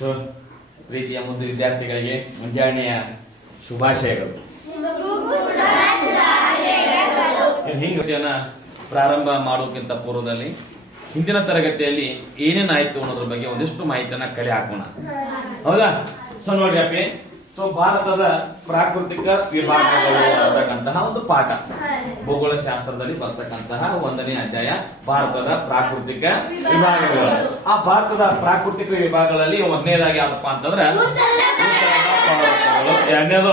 So ಪ್ರೀತಿಯ ಮುದ್ದು ವಿದ್ಯಾರ್ಥಿಗಳಿಗೆ ಮುಂಜಾನೆಯ ಶುಭಾಶಯಗಳು. ಹಿಂಗೆ ಪ್ರಾರಂಭ ಮಾಡೋಕ್ಕಿಂತ ಪೂರ್ವದಲ್ಲಿ ಹಿಂದಿನ ತರಗತಿಯಲ್ಲಿ ಏನೇನಾಯ್ತು ಅನ್ನೋದ್ರ ಬಗ್ಗೆ ಒಂದಿಷ್ಟು ಮಾಹಿತಿಯನ್ನ ಕಲೆ ಹಾಕೋಣ, ಹೌದಾ? ಸೊ ನೋಡ್ರಿ ಅಪ್ಪಿ, ಸೊ ಭಾರತದ ಪ್ರಾಕೃತಿಕ ವಿಭಾಗಗಳು ಅಂತಕ್ಕಂತಹ ಒಂದು ಪಾಠ ಭೂಗೋಳ ಶಾಸ್ತ್ರದಲ್ಲಿ ಬರ್ತಕ್ಕಂತಹ 1ನೇ ಅಧ್ಯಾಯ ಭಾರತದ ಪ್ರಾಕೃತಿಕ ವಿಭಾಗಗಳು. ಆ ಭಾರತದ ಪ್ರಾಕೃತಿಕ ವಿಭಾಗಗಳಲ್ಲಿ 1ನೇದಾಗಿ ಯಾವಪ್ಪ ಅಂತಂದ್ರೆ ಪರ್ವತಗಳು, 2ನೇದು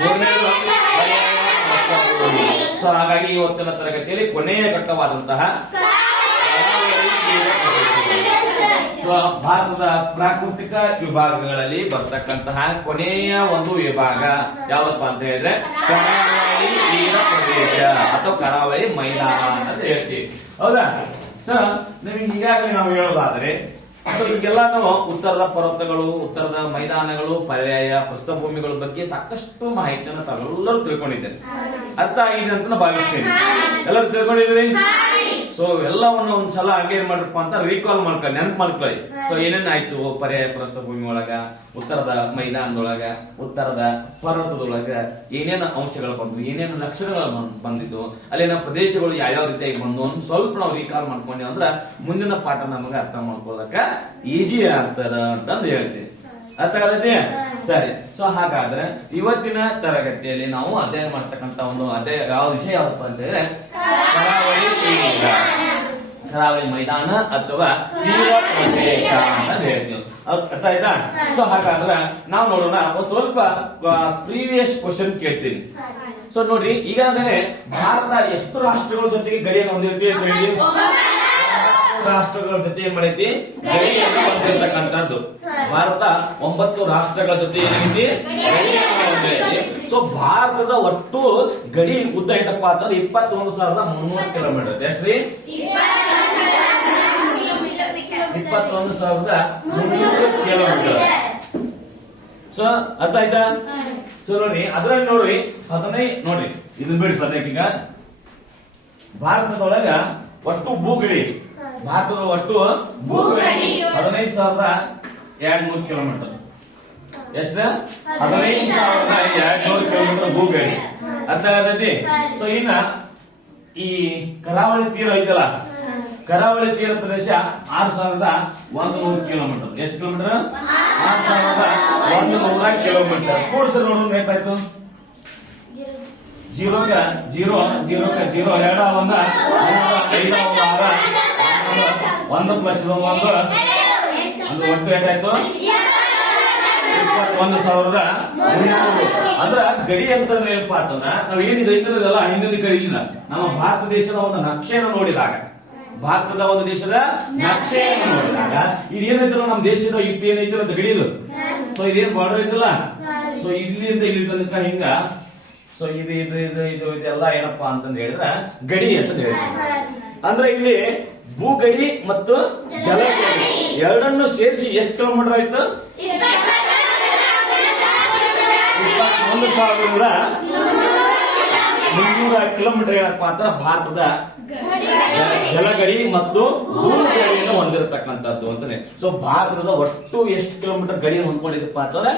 3ನೇದು. ಸೊ ಹಾಗಾಗಿ ಇವತ್ತಿನ ತರಗತಿಯಲ್ಲಿ ಕೊನೆಯ ಘಟ್ಟವಾದಂತಹ ಭಾರತದ ಪ್ರಾಕೃತಿಕ ವಿಭಾಗಗಳಲ್ಲಿ ಬರ್ತಕ್ಕಂತಹ ಕೊನೆಯ ಒಂದು ವಿಭಾಗ ಯಾವಪ್ಪ ಅಂತ ಹೇಳಿದ್ರೆ ಕರಾವಳಿ ತೀರ ಪ್ರದೇಶ ಅಥವಾ ಕರಾವಳಿ ಮೈದಾನ ಅಂತ ಹೇಳ್ತೀವಿ, ಹೌದಾ? ಸೊ ನಿಮಗೆ ಈಗಾಗಲೇ ನಾವು ಹೇಳೋದಾದ್ರೆ ಈಗೆಲ್ಲ ನಾವು ಉತ್ತರದ ಪರ್ವತಗಳು, ಉತ್ತರದ ಮೈದಾನಗಳು, ಪರ್ಯಾಯ ಪ್ರಸ್ಥಭೂಮಿಗಳ ಬಗ್ಗೆ ಸಾಕಷ್ಟು ಮಾಹಿತಿಯನ್ನು ತಾವೆಲ್ಲರೂ ತಿಳ್ಕೊಂಡಿದ್ದೇನೆ. ಅರ್ಥ ಆಗಿದೆ ಅಂತ ನಾನು ಭಾವಿಸ್ತೇನೆ. ಎಲ್ಲರೂ ತಿಳ್ಕೊಂಡಿದ್ರಿ? ಸೊ ಎಲ್ಲವನ್ನು ಒಂದ್ಸಲ ಹಂಗೆ ಏನ್ ಮಾಡ್ರಪ್ಪ ಅಂತ ರೀಕಾಲ್ ಮಾಡ್ಕೊಳ್ಳಿ, ನೆನಪು ಮಾಡ್ಕೊಳ್ಳಿ. ಸೊ ಏನೇನಾಯ್ತು ಪರ್ಯಾಯ ಪ್ರಸ್ಥಭೂಮಿ ಒಳಗ, ಉತ್ತರದ ಮೈದಾನದೊಳಗ, ಉತ್ತರದ ಪರ್ವತದೊಳಗ ಏನೇನು ಅಂಶಗಳು ಬಂದ್ವು, ಏನೇನು ಲಕ್ಷಣಗಳು ಬಂದಿದ್ದು, ಅಲ್ಲಿನ ಪ್ರದೇಶಗಳು ಯಾವ್ಯಾವ ರೀತಿಯಾಗಿ ಬಂದು ಒಂದು ಸ್ವಲ್ಪ ನಾವು ರೀಕಾಲ್ ಮಾಡ್ಕೊಂಡ್ವಿ ಅಂದ್ರ ಮುಂದಿನ ಪಾಠ ನಮಗೆ ಅರ್ಥ ಮಾಡ್ಕೊಳ್ಳಕ ಈಜಿ ಆಗ್ತದ ಅಂತಂದು ಹೇಳ್ತೀವಿ. ಅರ್ಥ ಆಗತ್ತೆ? ಸರಿ. ಸೊ ಹಾಗಾದ್ರೆ ಇವತ್ತಿನ ತರಗತಿಯಲ್ಲಿ ನಾವು ಅಧ್ಯಯನ ಮಾಡ್ತಕ್ಕಂತ ಒಂದು ಯಾವ ವಿಷಯ ಯಾವಪ್ಪ ಅಂತ ಹೇಳಿದ್ರೆ ಕರಾವಳಿ ಮೈದಾನ ಅಥವಾ ತೀರ ಪ್ರದೇಶ ಅಂತ ಹೇಳ್ತೀವಿ. ಅರ್ಥ ಆಯ್ತಾ? ಸೊ ಹಾಗಾದ್ರೆ ನಾವು ನೋಡೋಣ, ಒಂದ್ ಸ್ವಲ್ಪ ಪ್ರೀವಿಯಸ್ ಕ್ವಶನ್ ಕೇಳ್ತೀನಿ. ಸೊ ನೋಡ್ರಿ, ಈಗಾಗಲೇ ಭಾರತ ಎಷ್ಟು ರಾಷ್ಟ್ರಗಳ ಜೊತೆಗೆ ಗಡಿಯನ್ನು ಹೊಂದಿರ್ತೀವಿ ಅಂತ ಹೇಳಿ? ರಾಷ್ಟ್ರಗಳ ಜೊತೆ ಏನ್ ಮಾಡೈತಿ? ಗಡಿಯನ್ನು ಹೊಂದಿರತಕ್ಕಂಥದ್ದು. ಭಾರತ 9 ರಾಷ್ಟ್ರಗಳ ಜೊತೆ ಏನೈತಿ? ಗಡಿಯನ್ನು ಹೊಂದಿರೈತಿ. ಸೊ ಭಾರತದ ಒಟ್ಟು ಗಡಿ ಉದ್ದ ಏನಪ್ಪ ಅಂತಂದ್ರೆ 21,300 ಕಿಲೋಮೀಟರ್. ಎಷ್ಟ್ರಿ? 21,300 ಕಿಲೋಮೀಟರ್. ಸೊ ಅರ್ಥ ಆಯ್ತಾ? ಸೊ ನೋಡ್ರಿ, ಅದ್ರಲ್ಲಿ ನೋಡ್ರಿ 15 ನೋಡ್ರಿ, ಇದನ್ನ ಬಿಡಿ ಸದ್ಯಕ್ಕೆ. ಈಗ ಭಾರತದೊಳಗ ಒಟ್ಟು ಭೂಗಡಿ, ಭಾರತದ ಒಟ್ಟು ಭೂಗಡಿ 15,200 ಕಿಲೋಮೀಟರ್. ಎಷ್ಟ? 15,200 ಕಿಲೋಮೀಟರ್ ಭೂಗಡಿ. ಅರ್ಥ ಆಗತೈತಿ? ಸೊ ಇನ್ನ ಈ ಕರಾವಳಿ ತೀರ ಐತಲ್ಲ, ಕರಾವಳಿ ತೀರ ಪ್ರದೇಶ 6,100 ಕಿಲೋಮೀಟರ್. ಎಷ್ಟು ಕಿಲೋಮೀಟರ್? 6,100 ಕಿಲೋಮೀಟರ್. ಕೂಡಿಸಿ ನೋಡೋಣ ಏನಾಯ್ತು? 0 0 0 0 2 1 5 6 1 ಪ್ಲಸ್ 1 ಒಟ್ಟು ಏನಾಯ್ತು? 21,300. ಅಂದ್ರ ಗಡಿ ಅಂತಂದ್ರೆ ಏನಪ್ಪ ಅಂತಂದ್ರ ನಾವ್ ಏನಿದೆ ಐತಲ್ಲ ಹಿಂದಿನ ಕಡೆ ಇಲ್ಲ, ನಮ್ಮ ಭಾರತ ದೇಶದ ಒಂದು ನಕ್ಷೆಯನ್ನು ನೋಡಿದಾಗ, ಭಾರತದ ಒಂದು ದೇಶದ ನಕ್ಷೆಯನ್ನು ನೋಡಿದಾಗ ಇದೇನೈತಲ್ಲ ನಮ್ಮ ದೇಶದ ಇಟ್ಟು ಏನೈತಲ್ಲ ಗಡಿ ಇದು. ಸೊ ಇದೇನ್ ಬಾರ್ಡರ್ ಐತಲ್ಲ, ಸೊ ಇಲ್ಲಿಂದ ಇಲ್ಲಿ ತನಕ ಹಿಂಗ. ಸೊ ಇದು ಇದು ಇದು ಇದು ಇದೆಲ್ಲ ಏನಪ್ಪಾ ಅಂತಂದ್ ಹೇಳಿದ್ರೆ ಗಡಿ ಅಂತ ಹೇಳ್ತೀವಿ. ಅಂದ್ರೆ ಇಲ್ಲಿ ಭೂಗಡಿ ಮತ್ತು ಜಲಗಡಿ ಎರಡನ್ನು ಸೇರಿಸಿ ಎಷ್ಟು ಕಿಲೋಮೀಟರ್ ಆಯ್ತು? 21,300 ಕಿಲೋಮೀಟರ್ ಏನಪ್ಪಾ ಅಂತ ಭಾರತದ ಜಲಗಡಿ ಮತ್ತು ಭೂಗಡಿಯನ್ನು ಹೊಂದಿರತಕ್ಕಂಥದ್ದು ಅಂತಾನೆ. ಸೊ ಭಾರತದ ಒಟ್ಟು ಎಷ್ಟು ಕಿಲೋಮೀಟರ್ ಗಡಿಯನ್ನು ಹೊಂದ್ಕೊಂಡಿದಪ್ಪ ಅಂತಂದ್ರೆ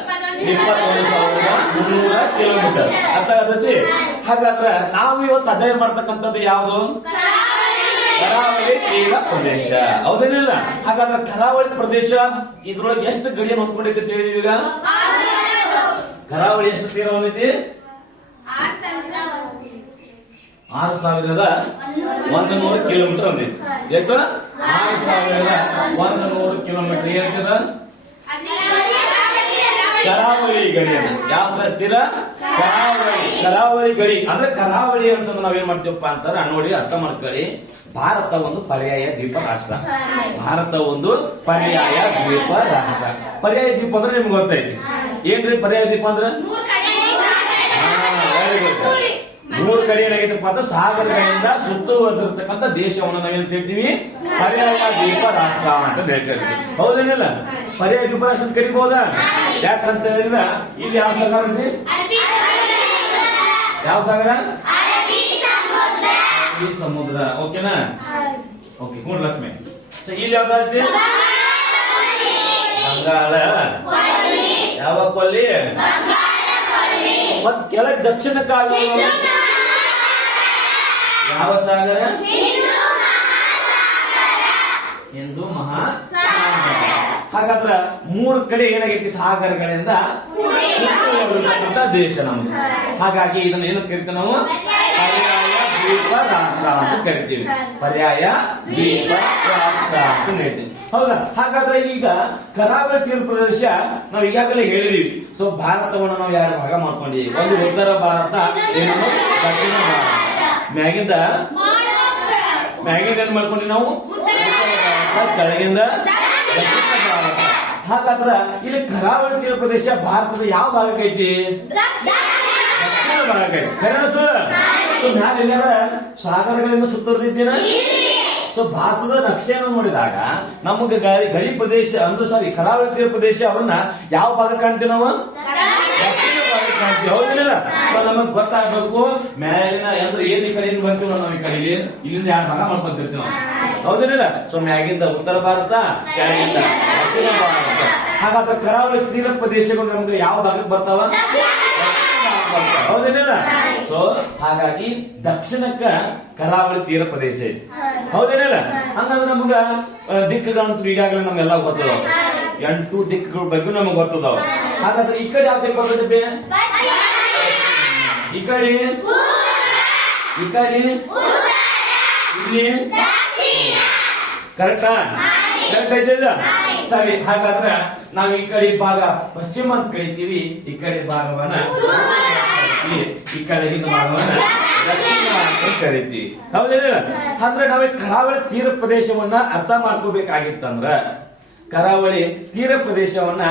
21,300 ಕಿಲೋಮೀಟರ್. ಅರ್ಥ ಆಗತೈತಿ? ಹಾಗಾದ್ರೆ ನಾವು ಇವತ್ತು ಅಧ್ಯಯನ ಮಾಡ್ತಕ್ಕಂಥದ್ದು ಯಾವುದು? ಕರಾವಳಿ ತೀರ ಪ್ರದೇಶ, ಹೌದೇನಿಲ್ಲ? ಹಾಗಾದ್ರೆ ಕರಾವಳಿ ಪ್ರದೇಶ ಇದ್ರೊಳಗೆ ಎಷ್ಟು ಗಡಿಯನ್ನು ಹೊಂದ್ಕೊಂಡೈತಿ ಅಂತ ಹೇಳಿದೀವಿ. ಈಗ ಕರಾವಳಿ ಎಷ್ಟು ತೀರ ಹೊಂದೈತಿ? 6,100 ಕಿಲೋಮೀಟರ್ ಹೊಂದೈತಿ. ಎಷ್ಟು? 6,100 ಕಿಲೋಮೀಟರ್. ಹೇಳ್ತೀರ ಕರಾವಳಿ ಗಡಿ. ಯಾವ ತೀರ? ಕರಾವಳಿ ಗಡಿ. ಅಂದ್ರೆ ಕರಾವಳಿ ಅಂತಂದ್ರೆ ನಾವೇನ್ ಮಾಡ್ತೀವಪ್ಪ ಅಂತಾರೆ ನೋಡಿ, ಅರ್ಥ ಮಾಡ್ಕೊಳ್ಳಿ. ಭಾರತ ಒಂದು ಪರ್ಯಾಯ ದ್ವೀಪ ರಾಷ್ಟ್ರ. ಭಾರತ ಒಂದು ಪರ್ಯಾಯ ದ್ವೀಪ ರಾಷ್ಟ್ರ. ಪರ್ಯಾಯ ದ್ವೀಪ ಅಂದ್ರೆ ನಿಮ್ಗೆ ಗೊತ್ತೈತಿ ಏನ್ರಿ? ಪರ್ಯಾಯ ದ್ವೀಪ ಅಂದ್ರೆ 3 ಕಡೆ ಏನಾಗೈತಪ್ಪ ಅಂತ ಸಾಗರಗಳಿಂದ ಸುತ್ತುವರಿದಿರ್ತಕ್ಕಂಥ ದೇಶವನ್ನು ನಾವೇನ್ ಹೇಳ್ತೀವಿ? ಪರ್ಯಾಯ ದ್ವೀಪ ರಾಷ್ಟ್ರ ಅಂತ ಹೇಳ್ತೀವಿ, ಹೌದೇನಿಲ್ಲ? ಪರ್ಯಾಯ ದ್ವೀಪ ರಾಷ್ಟ್ರ ಅಂತ ಕರಿಬಹುದಾ? ಯಾಕಂತ ಹೇಳಿದ್ರೆ ಇಲ್ಲಿ ಯಾವ ಸಾಗರ ಐತಿ? ಯಾವ ಸಾಗರ? ಸಮುದ್ರ. ಓಕೆನಾ? Okay, good Lakshmi. ಸೊ ಇಲ್ಲಿ ಯಾವ್ದಾಯ್ತು? ಬಂಗಾಳ ಯಾವ ಕೊಲ್ಲಿ ಮತ್ ಕೆಳಗೆ ದಕ್ಷಿಣ ಕಾಲ ಯಾವ ಸಾಗರ ಹಿಂದೂ ಮಹಾಸಾಗರ. ಹಾಗಾದ್ರ 3 ಕಡೆ ಏನಾಗೈತಿ ಸಾಗರಗಳಿಂದ ಸುತ್ತುವರಿದಂತ ದೇಶ ನಮ್ದು. ಹಾಗಾಗಿ ಇದನ್ನ ಏನು ಕರಿತೀವಿ ನಾವು ಪರ್ಯಾಯ ದ್ವೀಪ ರಾಷ್ಟ್ರ ಅಂತ ಕರಿತೀವಿ. ಪರ್ಯಾಯ ದ್ವೀಪ ರಾಷ್ಟ್ರ ಅಂತ ಹೇಳ್ತೀವಿ. ಹೌದಾ? ಹಾಗಾದ್ರೆ ಈಗ ಕರಾವಳಿ ತೀರ ಪ್ರದೇಶ ನಾವು ಈಗಾಗಲೇ ಹೇಳಿದೀವಿ. ಸೊ ಭಾರತವನ್ನು ನಾವು 2 ಭಾಗ ಮಾಡ್ಕೊಂಡಿವಿ. ಒಂದು ಉತ್ತರ ಭಾರತ, ಇನ್ನೊಂದು ದಕ್ಷಿಣ ಭಾರತ. ಮ್ಯಾಗಿಂದ ಏನ್ ಮಾಡ್ಕೊಂಡಿ ನಾವು ಕೆಳಗಿಂದ ದಕ್ಷಿಣ ಭಾರತ. ಹಾಗಾದ್ರ ಇಲ್ಲಿ ಕರಾವಳಿ ತೀರ ಪ್ರದೇಶ ಭಾರತದ ಯಾವ ಭಾಗಕ್ಕೆ ಐತಿ? ದಕ್ಷಿಣ ಭಾಗಕ್ಕೆ ಐತಿ. ಕರೆನ ಸರ್? ಮ್ಯಾಲ ಎಲ್ಲಾರ ಸಾಗರಗಳಿಂದ ಸುತ್ತುವರೆದಿದ್ದೀನ. ಸೊ ಭಾರತದ ನಕ್ಷೆಯನ್ನು ನೋಡಿದಾಗ ನಮಗೆ ಗಡಿ ಪ್ರದೇಶ ಅಂದ್ರೆ ಕರಾವಳಿ ತೀರ ಪ್ರದೇಶ ಅವನ್ನ ಯಾವ ಭಾಗ ಕಾಣ್ತೀವಿ ನಾವು? ದಕ್ಷಿಣ ಭಾಗ ಕಾಣ್ತೀವಿ. ಹೌದಿಲ್ಲ? ಸೊ ನಮಗ್ ಗೊತ್ತಾಗಬೇಕು ಮ್ಯಾಲಿನ ಅಂದ್ರೆ ಏನ್ ಈ ಕಡೆಯಿಂದ ಬರ್ತೀವಿ ನಾವು ಈ ಕಡೆಗೆ ಇಲ್ಲಿಂದ 2 ಭಾಗ ಮಾಡ್ಕೊಂತಿರ್ತೀವಿ ನಾವು. ಹೌದಿಲ್ಲ? ಸೊ ಮ್ಯಾಗಿಂದ ಉತ್ತರ ಭಾರತ, ಕೆಳಗಿಂದ ದಕ್ಷಿಣ ಭಾರತ. ಹಾಗಾದ್ರೆ ಕರಾವಳಿ ತೀರ ಪ್ರದೇಶಗಳು ನಮ್ಗೆ ಯಾವ ಭಾಗಕ್ಕೆ ಬರ್ತಾವ? ಹೌದಿಲ್ಲ? ಸೊ ಹಾಗಾಗಿ ದಕ್ಷಿಣಕ್ಕ ಕರಾವಳಿ ತೀರ ಪ್ರದೇಶ ಐತಿ. ಹೌದೇನಿಲ್ಲ? ಹಂಗಂದ್ರೆ ನಮ್ಗ ದಿಕ್ಕುಗಳಂತೂ ಈಗಾಗಲೇ ನಮ್ಗೆಲ್ಲ ಗೊತ್ತದ. 8 ದಿಕ್ಕುಗಳ ಬಗ್ಗೆ ನಮ್ಗೆ ಗೊತ್ತದಾವ. ಹಾಗಾದ್ರೆ ಈ ಕಡೆ ಯಾವ ದಿಕ್ಕು ಬರ್ತದೆ? ಈ ಕಡೆ ಇಲ್ಲಿ ಕರೆಕ್ಟಾ? ಕರೆಕ್ಟ್ ಐತೆ ಸರಿ. ಹಾಗಾದ್ರೆ ನಾವು ಈ ಕಡೆ ಭಾಗ ಪಶ್ಚಿಮ ಅಂತ ಕರಿತೀವಿ, ಈ ಕಡೆ ಭಾಗವನ್ನ ಈ ಕಡೆಗಿನ ಭಾಗವನ್ನ ದಕ್ಷಿಣ ಅಂತ ಕರಿತೀವಿ. ಹೌದೇನಿಲ್ಲ? ಅಂದ್ರೆ ನಾವೇ ಕರಾವಳಿ ತೀರ ಪ್ರದೇಶವನ್ನ ಅರ್ಥ ಮಾಡ್ಕೋಬೇಕಾಗಿತ್ತಂದ್ರ ಕರಾವಳಿ ತೀರ ಪ್ರದೇಶವನ್ನ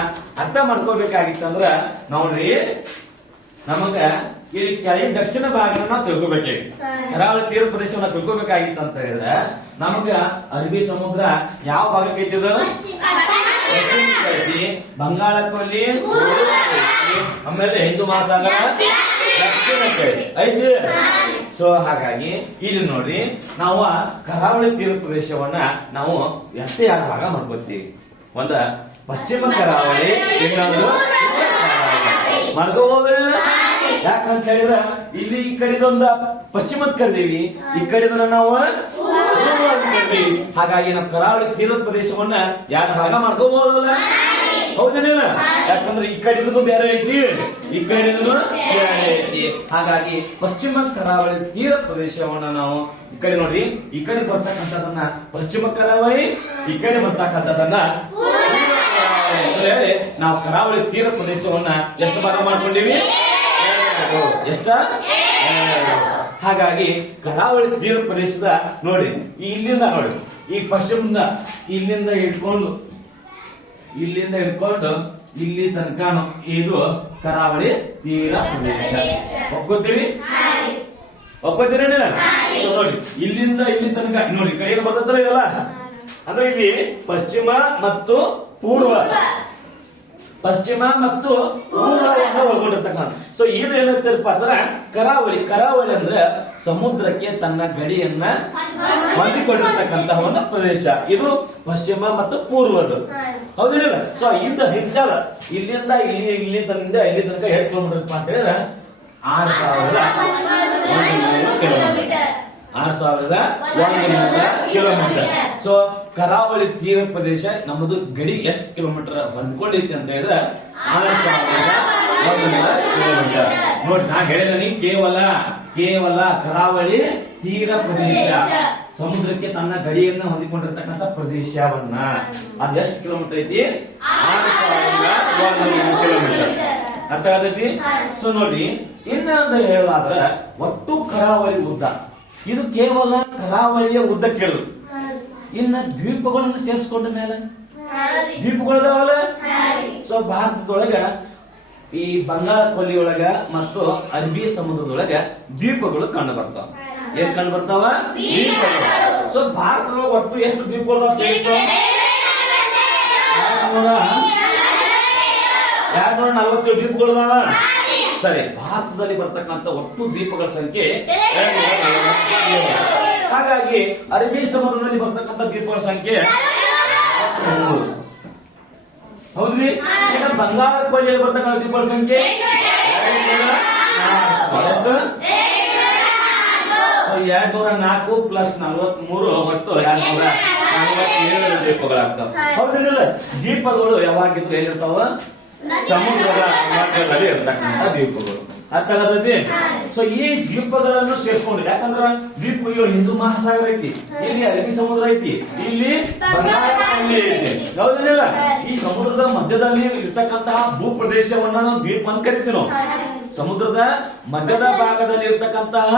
ಅರ್ಥ ಮಾಡ್ಕೋಬೇಕಾಗಿತ್ತಂದ್ರ ನೋಡ್ರಿ ನಮಗ ಇಲ್ಲಿ ಕೆಳಗೆ ದಕ್ಷಿಣ ಭಾಗನ ನಾವು ತಿಳ್ಕೊಬೇಕಾಗಿತ್ತು. ಕರಾವಳಿ ತೀರ ಪ್ರದೇಶವನ್ನ ತಿಳ್ಕೊಬೇಕಾಗಿತ್ತು ಅಂತ ಹೇಳಿದ್ರೆ ನಮಗ ಅರಬ್ಬಿ ಸಮುದ್ರ ಯಾವ ಭಾಗಕ್ಕೆ ಐತಿದ? ಐತಿ. ಬಂಗಾಳ ಕೊಲ್ಲಿ, ಆಮೇಲೆ ಹಿಂದೂ ಮಹಾಸಾಗರ ದಕ್ಷಿಣಕ್ಕೆ ಐತಿ. ಸೊ ಹಾಗಾಗಿ ಇಲ್ಲಿ ನೋಡ್ರಿ ನಾವು ಕರಾವಳಿ ತೀರ ಪ್ರದೇಶವನ್ನ ನಾವು ಎಷ್ಟೇ 2 ಭಾಗ ಮಾಡ್ಕೋತೀವಿ. ಒಂದ ಪಶ್ಚಿಮ ಕರಾವಳಿ, ಇನ್ನೊಂದು ಮಾಡ್ಕೋಬೋದಿಲ್ಲ. ಯಾಕಂತ ಹೇಳಿದ್ರೆ ಇಲ್ಲಿ ಈ ಕಡೆದೊಂದ ಪಶ್ಚಿಮದ ಕರಿದೀವಿ, ಈ ಕಡೆದನ್ನ ನಾವು ಕರಿದೀವಿ. ಹಾಗಾಗಿ ನಾವು ಕರಾವಳಿ ತೀರ ಪ್ರದೇಶವನ್ನ 2 ಭಾಗ ಮಾಡ್ಕೋಬಹುದಲ್ಲ? ಹೌದೇನಿಲ್ಲ? ಯಾಕಂದ್ರೆ ಈ ಕಡೆದು ಬೇರೆ ಐತಿ, ಈ ಕಡೆದು ಬೇರೆ ಐತಿ. ಹಾಗಾಗಿ ಪಶ್ಚಿಮ ಕರಾವಳಿ ತೀರ ಪ್ರದೇಶವನ್ನ ನಾವು ಈ ಕಡೆ ನೋಡ್ರಿ, ಈ ಕಡೆ ಬರ್ತಕ್ಕಂಥದನ್ನ ಪಶ್ಚಿಮ ಕರಾವಳಿ, ಈ ಕಡೆ ಬರ್ತಕ್ಕಂಥದನ್ನ ಹೇಳಿ ನಾವು ಕರಾವಳಿ ತೀರ ಪ್ರದೇಶವನ್ನ ಎಷ್ಟು ಭಾಗ ಮಾಡ್ಕೊಂಡಿವಿ? ಎಷ್ಟ? ಹಾಗಾಗಿ ಕರಾವಳಿ ತೀರ ಪ್ರದೇಶದ ನೋಡಿ ಇಲ್ಲಿಂದ ನೋಡಿ ಈ ಪಶ್ಚಿಮದ ಇಲ್ಲಿಂದ ಹಿಡ್ಕೊಂಡು ಇಲ್ಲಿ ತನಕ ಇದು ಕರಾವಳಿ ತೀರ ಪ್ರದೇಶ. ಒಪ್ಕೋತೀವಿ? ಒಪ್ಕೋತೀರ? ಸೊ ನೋಡಿ ಇಲ್ಲಿಂದ ಇಲ್ಲಿ ತನಕ ನೋಡಿ ಕೈಯಲ್ಲಿ ಬರ್ತದ್ರ ಇದಲ್ಲ, ಅಂದ್ರೆ ಇಲ್ಲಿ ಪಶ್ಚಿಮ ಮತ್ತು ಪೂರ್ವ ಒಳಗೊಂಡಿರ್ತಕ್ಕಂಥ. ಸೊ ಇದು ಏನಂತಾರಪ್ಪ ಅಂದ್ರೆ ಕರಾವಳಿ ಅಂದ್ರೆ ಸಮುದ್ರಕ್ಕೆ ತನ್ನ ಗಡಿಯನ್ನ ಹೊಂದಿಕೊಂಡಿರ್ತಕ್ಕಂತಹ ಒಂದು ಪ್ರದೇಶ. ಇದು ಪಶ್ಚಿಮ ಮತ್ತು ಪೂರ್ವದು. ಹೌದಿಲ್ಲ? ಸೊ ಇಲ್ಲಿಂದ ಇಲ್ಲಿ ತನಕ ಎಷ್ಟು ಕಿಲೋಮೀಟರ್ ಅಂತ ಹೇಳಿದ್ರೆ 6,100 ಕಿಲೋಮೀಟರ್. 6,100 ಕಿಲೋಮೀಟರ್. ಸೊ ಕರಾವಳಿ ತೀರ ಪ್ರದೇಶ ನಮ್ಮದು ಗಡಿ ಎಷ್ಟು ಕಿಲೋಮೀಟರ್ ಹೊಂದ್ಕೊಂಡೈತಿ ಅಂತ ಹೇಳಿದ್ರೆ 6,100 ಕಿಲೋಮೀಟರ್. ನೋಡಿ ನಾ ಹೇಳಿದೀನಿ ಕೇವಲ ಕರಾವಳಿ ತೀರ ಪ್ರದೇಶ ಸಮುದ್ರಕ್ಕೆ ತನ್ನ ಗಡಿಯನ್ನ ಹೊಂದಿಕೊಂಡಿರ್ತಕ್ಕಂಥ ಪ್ರದೇಶವನ್ನ ಅದು ಎಷ್ಟು ಕಿಲೋಮೀಟರ್ ಐತಿ? 6,100 ಕಿಲೋಮೀಟರ್. ಅರ್ಥ ಆಗೈತಿ? ಸೊ ನೋಡಿ ಇನ್ನೊಂದು ಹೇಳಾದ್ರೆ ಒಟ್ಟು ಕರಾವಳಿ ಉದ್ದ ಇದು ಕೇವಲ ಕರಾವಳಿಯ ಉದ್ದ ಕೇಳು. ಇನ್ನ ದ್ವೀಪಗಳನ್ನು ಸೇರಿಸ್ಕೊಂಡ ಮೇಲೆ ದ್ವೀಪಗಳದಾವಲ್ಲ. ಸೊ ಭಾರತದೊಳಗ ಈ ಬಂಗಾಳ ಕೊಲ್ಲಿಯೊಳಗ ಮತ್ತು ಅರಬ್ಬಿ ಸಮುದ್ರದೊಳಗ ದ್ವೀಪಗಳು ಕಂಡು ಬರ್ತಾವ. ಏನ್ ಕಂಡು ಬರ್ತಾವ? ದ್ವೀಪಗಳು. ಸೊ ಭಾರತದೊಳಗ ಒಟ್ಟು ಎಷ್ಟು ದ್ವೀಪಗಳು? 247 ದ್ವೀಪಗಳದಾವ. ಸರಿ, ಭಾರತದಲ್ಲಿ ಬರ್ತಕ್ಕಂಥ ಒಟ್ಟು ದ್ವೀಪಗಳ ಸಂಖ್ಯೆ 247. ಹಾಗಾಗಿ ಅರಬ್ಬಿ ಸಮುದ್ರದಲ್ಲಿ ಬರ್ತಕ್ಕಂಥ ದ್ವೀಪಗಳ ಸಂಖ್ಯೆ ಹೌದ್ರಿ? ಈಗ ಬಂಗಾಳ ಕೊಲ್ಲಿಯಲ್ಲಿ ಬರ್ತಕ್ಕಂಥ ದ್ವೀಪಗಳ ಸಂಖ್ಯೆ 204 ಪ್ಲಸ್ 43 ಒಟ್ಟು 247 ದ್ವೀಪಗಳಾಗ್ತಾವ. ಹೌದಿಲ್ಲ? ದ್ವೀಪಗಳು ಯಾವಾಗಿದ್ದು ಏನಿರ್ತಾವ? ಸಮುದ್ರದ ಮಧ್ಯದಲ್ಲಿ ಇರ್ತಕ್ಕಂಥ ದ್ವೀಪಗಳು. ಅರ್ಥ ಆಗತೈತಿ? ಸೊ ಈ ದ್ವೀಪಗಳನ್ನು ಸೇರ್ಸ್ಕೊಂಡ್ರಿ. ಯಾಕಂದ್ರ ದ್ವೀಪ ಹಿಂದೂ ಮಹಾಸಾಗರ ಐತಿ, ಇಲ್ಲಿ ಅರಬ್ಬಿ ಸಮುದ್ರ ಐತಿ, ಇಲ್ಲಿ ಬಂಗಾಳ ಕೊಲ್ಲಿ ಐತಿ. ಹೌದಿಲ್ಲ? ಈ ಸಮುದ್ರದ ಮಧ್ಯದಲ್ಲಿ ಇರ್ತಕ್ಕಂತಹ ಭೂ ಪ್ರದೇಶವನ್ನ ನಾವು ದ್ವೀಪ ಅಂತ ಕರಿತೀವಿ. ನಾವು ಸಮುದ್ರದ ಮಧ್ಯದ ಭಾಗದಲ್ಲಿ ಇರ್ತಕ್ಕಂತಹ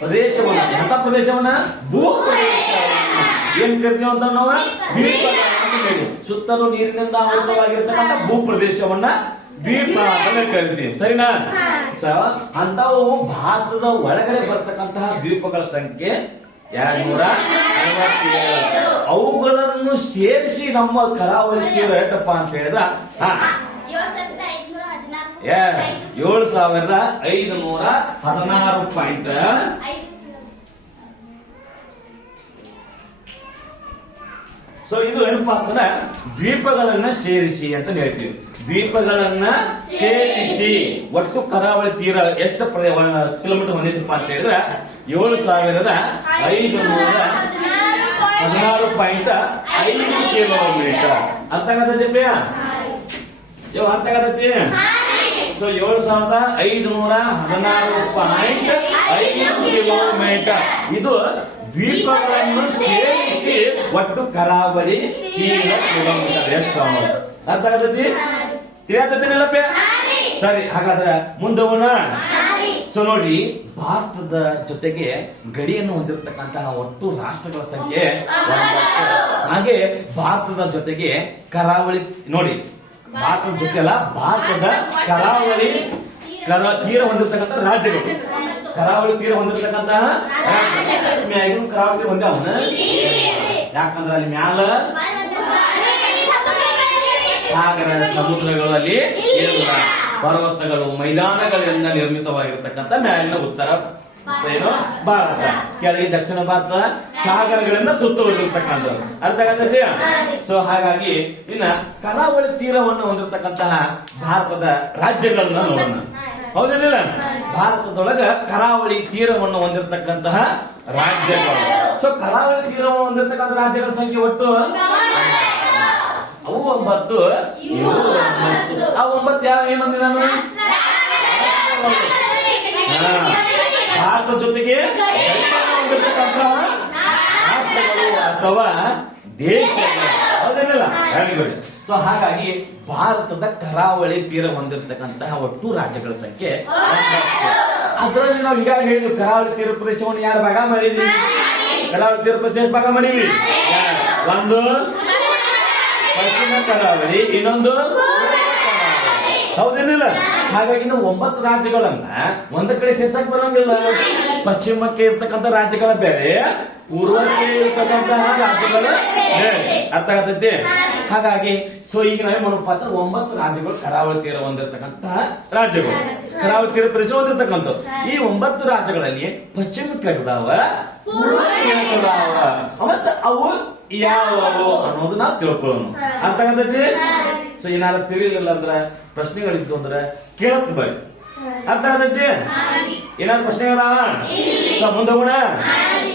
ಪ್ರದೇಶವನ್ನ, ಎಂತ ಪ್ರದೇಶವನ್ನ? ಭೂ ಪ್ರದೇಶ ಏನ್ ಕರಿತೀವಿ ಅಂತ ನಾವು ದ್ವೀಪ. ಸುತ್ತಲೂ ನೀರಿನಿಂದ ಆವೃತವಾಗಿರ್ತಕ್ಕಂಥ ಭೂ ಪ್ರದೇಶವನ್ನ ದ್ವೀಪ ಅಂತ ಕರಿತೀವಿ. ಸರಿನಾ? ಅಂತವು ಭಾರತದ ಒಳಗಡೆ ಬರ್ತಕ್ಕಂತಹ ದ್ವೀಪಗಳ ಸಂಖ್ಯೆ 257. ಅವುಗಳನ್ನು ಸೇರಿಸಿ ನಮ್ಮ ಕರಾವಳಿ ತೀರ ಎಷ್ಟಪ್ಪ ಅಂತ ಹೇಳಿದ್ರ 7516. ಸೊ ಇದು ಏನಪ್ಪಾ ಅಂತಂದ್ರೆ ದ್ವೀಪಗಳನ್ನ ಸೇರಿಸಿ ಅಂತ ಹೇಳ್ತೀವಿ. ದ್ವೀಪಗಳನ್ನ ಸೇರಿಸಿ ಒಟ್ಟು ಕರಾವಳಿ ತೀರ ಎಷ್ಟು ಕಿಲೋಮೀಟರ್ ಹೊಂದಿದೆಪ್ಪ ಅಂತ ಹೇಳಿದ್ರೆ 7516.5 ಕಿಲೋಮೀಟರ್. ಅರ್ಥ ಆಗತೈತಿ? ಅರ್ಥ ಆಗತೈತಿ? ಸೊ 7516.5 ಕಿಲೋಮೀಟರ್ ಇದು ದ್ವೀಪಗಳನ್ನು ಸೇರಿಸಿ ಒಟ್ಟು ಕರಾವಳಿ ತೀರ ಕಿಲೋಮೀಟರ್ ಎಷ್ಟು. ಅರ್ಥ ಆಗತೈತಿ? ತಿಳಿಯತೈತಿನಲ್ಲಪ್ಪ? ಸರಿ, ಹಾಗಾದ್ರೆ ಮುಂದವನ. ಸೊ ನೋಡಿ, ಭಾರತದ ಜೊತೆಗೆ ಗಡಿಯನ್ನು ಹೊಂದಿರತಕ್ಕಂತಹ ಒಟ್ಟು ರಾಷ್ಟ್ರಗಳ ಸಂಖ್ಯೆ 9. ಹಾಗೆ ಭಾರತದ ಜೊತೆಗೆ ಕರಾವಳಿ ನೋಡಿ, ಭಾರತದ ಜೊತೆ ಅಲ್ಲ, ಭಾರತದ ಕರಾವಳಿ ತೀರ ಹೊಂದಿರತಕ್ಕಂಥ ರಾಜ್ಯಗಳು, ಕರಾವಳಿ ತೀರ ಹೊಂದಿರತಕ್ಕಂತಹ ಕರಾವಳಿ ತೀರ ಹೊಂದ್ಯಾವ. ಯಾಕಂದ್ರೆ ಅಲ್ಲಿ ಮ್ಯಾಲ ಸಾಗರ, ಸಮುದ್ರಗಳು, ಅಲ್ಲಿ ಪರ್ವತಗಳು, ಮೈದಾನಗಳಿಂದ ನಿರ್ಮಿತವಾಗಿರ್ತಕ್ಕಂಥ ಮ್ಯಾಲಿನ ಉತ್ತರ ಏನು ಭಾರತ, ಕೆಳಗೆ ದಕ್ಷಿಣ ಭಾರತ ಸಾಗರಗಳಿಂದ ಸುತ್ತುವರಿದಿರ್ತಕ್ಕಂಥದ್ದು. ಅರ್ಥ ಆಗತ್ತೆ? ಸೊ ಹಾಗಾಗಿ ಇನ್ನ ಕರಾವಳಿ ತೀರವನ್ನು ಹೊಂದಿರತಕ್ಕಂತಹ ಭಾರತದ ರಾಜ್ಯಗಳನ್ನ ನೋಡೋಣ. ಹೌದಿಲ್ಲ? ಭಾರತದೊಳಗ ಕರಾವಳಿ ತೀರವನ್ನು ಹೊಂದಿರತಕ್ಕಂತಹ ರಾಜ್ಯಗಳು. ಸೊ ಕರಾವಳಿ ತೀರವನ್ನು ಹೊಂದಿರತಕ್ಕಂಥ ರಾಜ್ಯಗಳ ಸಂಖ್ಯೆ ಒಟ್ಟು ಅವು 9. ಆ 9 ಯಾವ ಏನಂದ್ರೆ ನಾನು ಭಾರತ ಜೊತೆಗೆ ಹೊಂದಿರತಕ್ಕಂತಹ ರಾಷ್ಟ್ರಗಳು ಅಥವಾ ದೇಶಗಳು. ಹೌದಿಲ್ಲ? ಸೊ ಹಾಗಾಗಿ ಭಾರತದ ಕರಾವಳಿ ತೀರ ಹೊಂದಿರತಕ್ಕಂತಹ ಒಟ್ಟು ರಾಜ್ಯಗಳ ಸಂಖ್ಯೆ 9. ಅದರಲ್ಲಿ ನಾವು ಈಗ ಹೇಳಿದ್ವಿ, ಕರಾವಳಿ ತೀರ ಪ್ರದೇಶವನ್ನು ಯಾರು ಭಾಗ ಮಾಡಿದೀವಿ? ಕರಾವಳಿ ತೀರ ಪ್ರದೇಶ ಭಾಗ ಮಾಡಿವಿ. ಒಂದು ಪಶ್ಚಿಮ ಕರಾವಳಿ, ಇನ್ನೊಂದು ಹೌದೇನಿಲ್ಲ? ಹಾಗಾಗಿ ನಾವು 9 ರಾಜ್ಯಗಳನ್ನ ಒಂದ ಕಡೆ ಸೇರ್ಸಕ್ ಬರಂಗಿಲ್ಲ. ಪಶ್ಚಿಮಕ್ಕೆ ಇರ್ತಕ್ಕಂಥ ರಾಜ್ಯಗಳ ಬೇರೆ, ಪೂರ್ವಕ್ಕೆ ಇರ್ತಕ್ಕಂತಹ ರಾಜ್ಯಗಳ ಬೇರೆ. ಅರ್ಥ ಆಗತೈತಿ? ಹಾಗಾಗಿ ಸೊ ಈಗ ನಾವೇ ಮಾಡಪ್ಪ ಅಂತ 9 ರಾಜ್ಯಗಳು ಕರಾವಳಿ ತೀರ ಹೊಂದಿರತಕ್ಕಂತಹ ರಾಜ್ಯಗಳು, ಕರಾವಳಿ ತೀರ ಪ್ರದೇಶ ಹೊಂದಿರತಕ್ಕಂಥ ಈ 9 ರಾಜ್ಯಗಳಲ್ಲಿ ಪಶ್ಚಿಮ ಕೆಡದಾವ, ಮತ್ತೆ ಅವು ಯಾವವು ಅನ್ನೋದು ನಾವು ತಿಳ್ಕೊಳ್ಳೋಣ. ಅರ್ಥ ಆಗತೈತಿ? ಸೊ ಏನಾದ್ರು ತಿಳಿಲಿಲ್ಲ ಅಂದ್ರ ಪ್ರಶ್ನೆಗಳಿದ್ದು ಅಂದ್ರೆ ಕೇಳತ್ ಬೈ. ಅರ್ಥ ಆಗತೈತಿ? ಏನಾದ್ರು ಪ್ರಶ್ನೆಗಳಾವ? ಸೊ ಮುಂದೋಗೋಣ.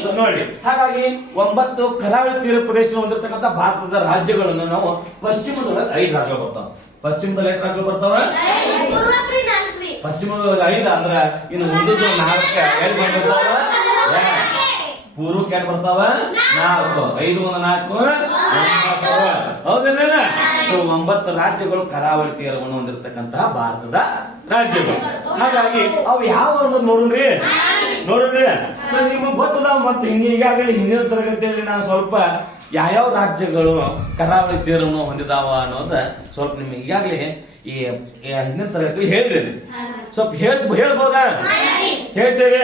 ಸೊ ನೋಡಿ, ಹಾಗಾಗಿ 9 ಕರಾವಳಿ ತೀರ ಪ್ರದೇಶ ಹೊಂದಿರತಕ್ಕಂಥ ಭಾರತದ ರಾಜ್ಯಗಳನ್ನು ನಾವು ಪಶ್ಚಿಮದೊಳಗೆ 5 ರಾಜ್ಯಗಳು ಬರ್ತಾವ. ಪಶ್ಚಿಮದಲ್ಲಿ 8 ರಾಜ್ಯಗಳು ಬರ್ತಾವ. ಪಶ್ಚಿಮದೊಳಗೆ 5 ಅಂದ್ರ ಇನ್ನು ಮುಂದದ್ದು 4 ಎಲ್ಲಿ ಬಂದಿರ್ತಾವ? ಪೂರ್ವಕ್ಕೆ ಎರಡು ಬರ್ತಾವ 4, 5 1 4 9. ಹೌದಿಲ್ಲ? ಸೊ 9 ರಾಜ್ಯಗಳು ಕರಾವಳಿ ತೀರವನ್ನು ಹೊಂದಿರತಕ್ಕಂತಹ ಭಾರತದ ರಾಜ್ಯಗಳು. ಹಾಗಾಗಿ ಅವು ಯಾವ ನೋಡ್ರಿ. ಸೊ ನಿಮ್ಗೆ ಗೊತ್ತದಾವ. ಮತ್ತೆ ಈಗಾಗಲೇ ಹಿಂದಿನ ತರಗತಿಯಲ್ಲಿ ನಾನು ಸ್ವಲ್ಪ ಯಾವ್ಯಾವ ರಾಜ್ಯಗಳು ಕರಾವಳಿ ತೀರವನ್ನು ಹೊಂದಿದಾವ ಅನ್ನೋದ ಸ್ವಲ್ಪ ನಿಮ್ಗೆ ಈಗಾಗಲೇ ಈ ಹಿಂದಿನ ತರಗತಿ ಹೇಳಿದ್ದೇನೆ. ಸ್ವಲ್ಪ ಹೇಳ್ಬೋದಾ? ಹೇಳ್ತೇವೆ.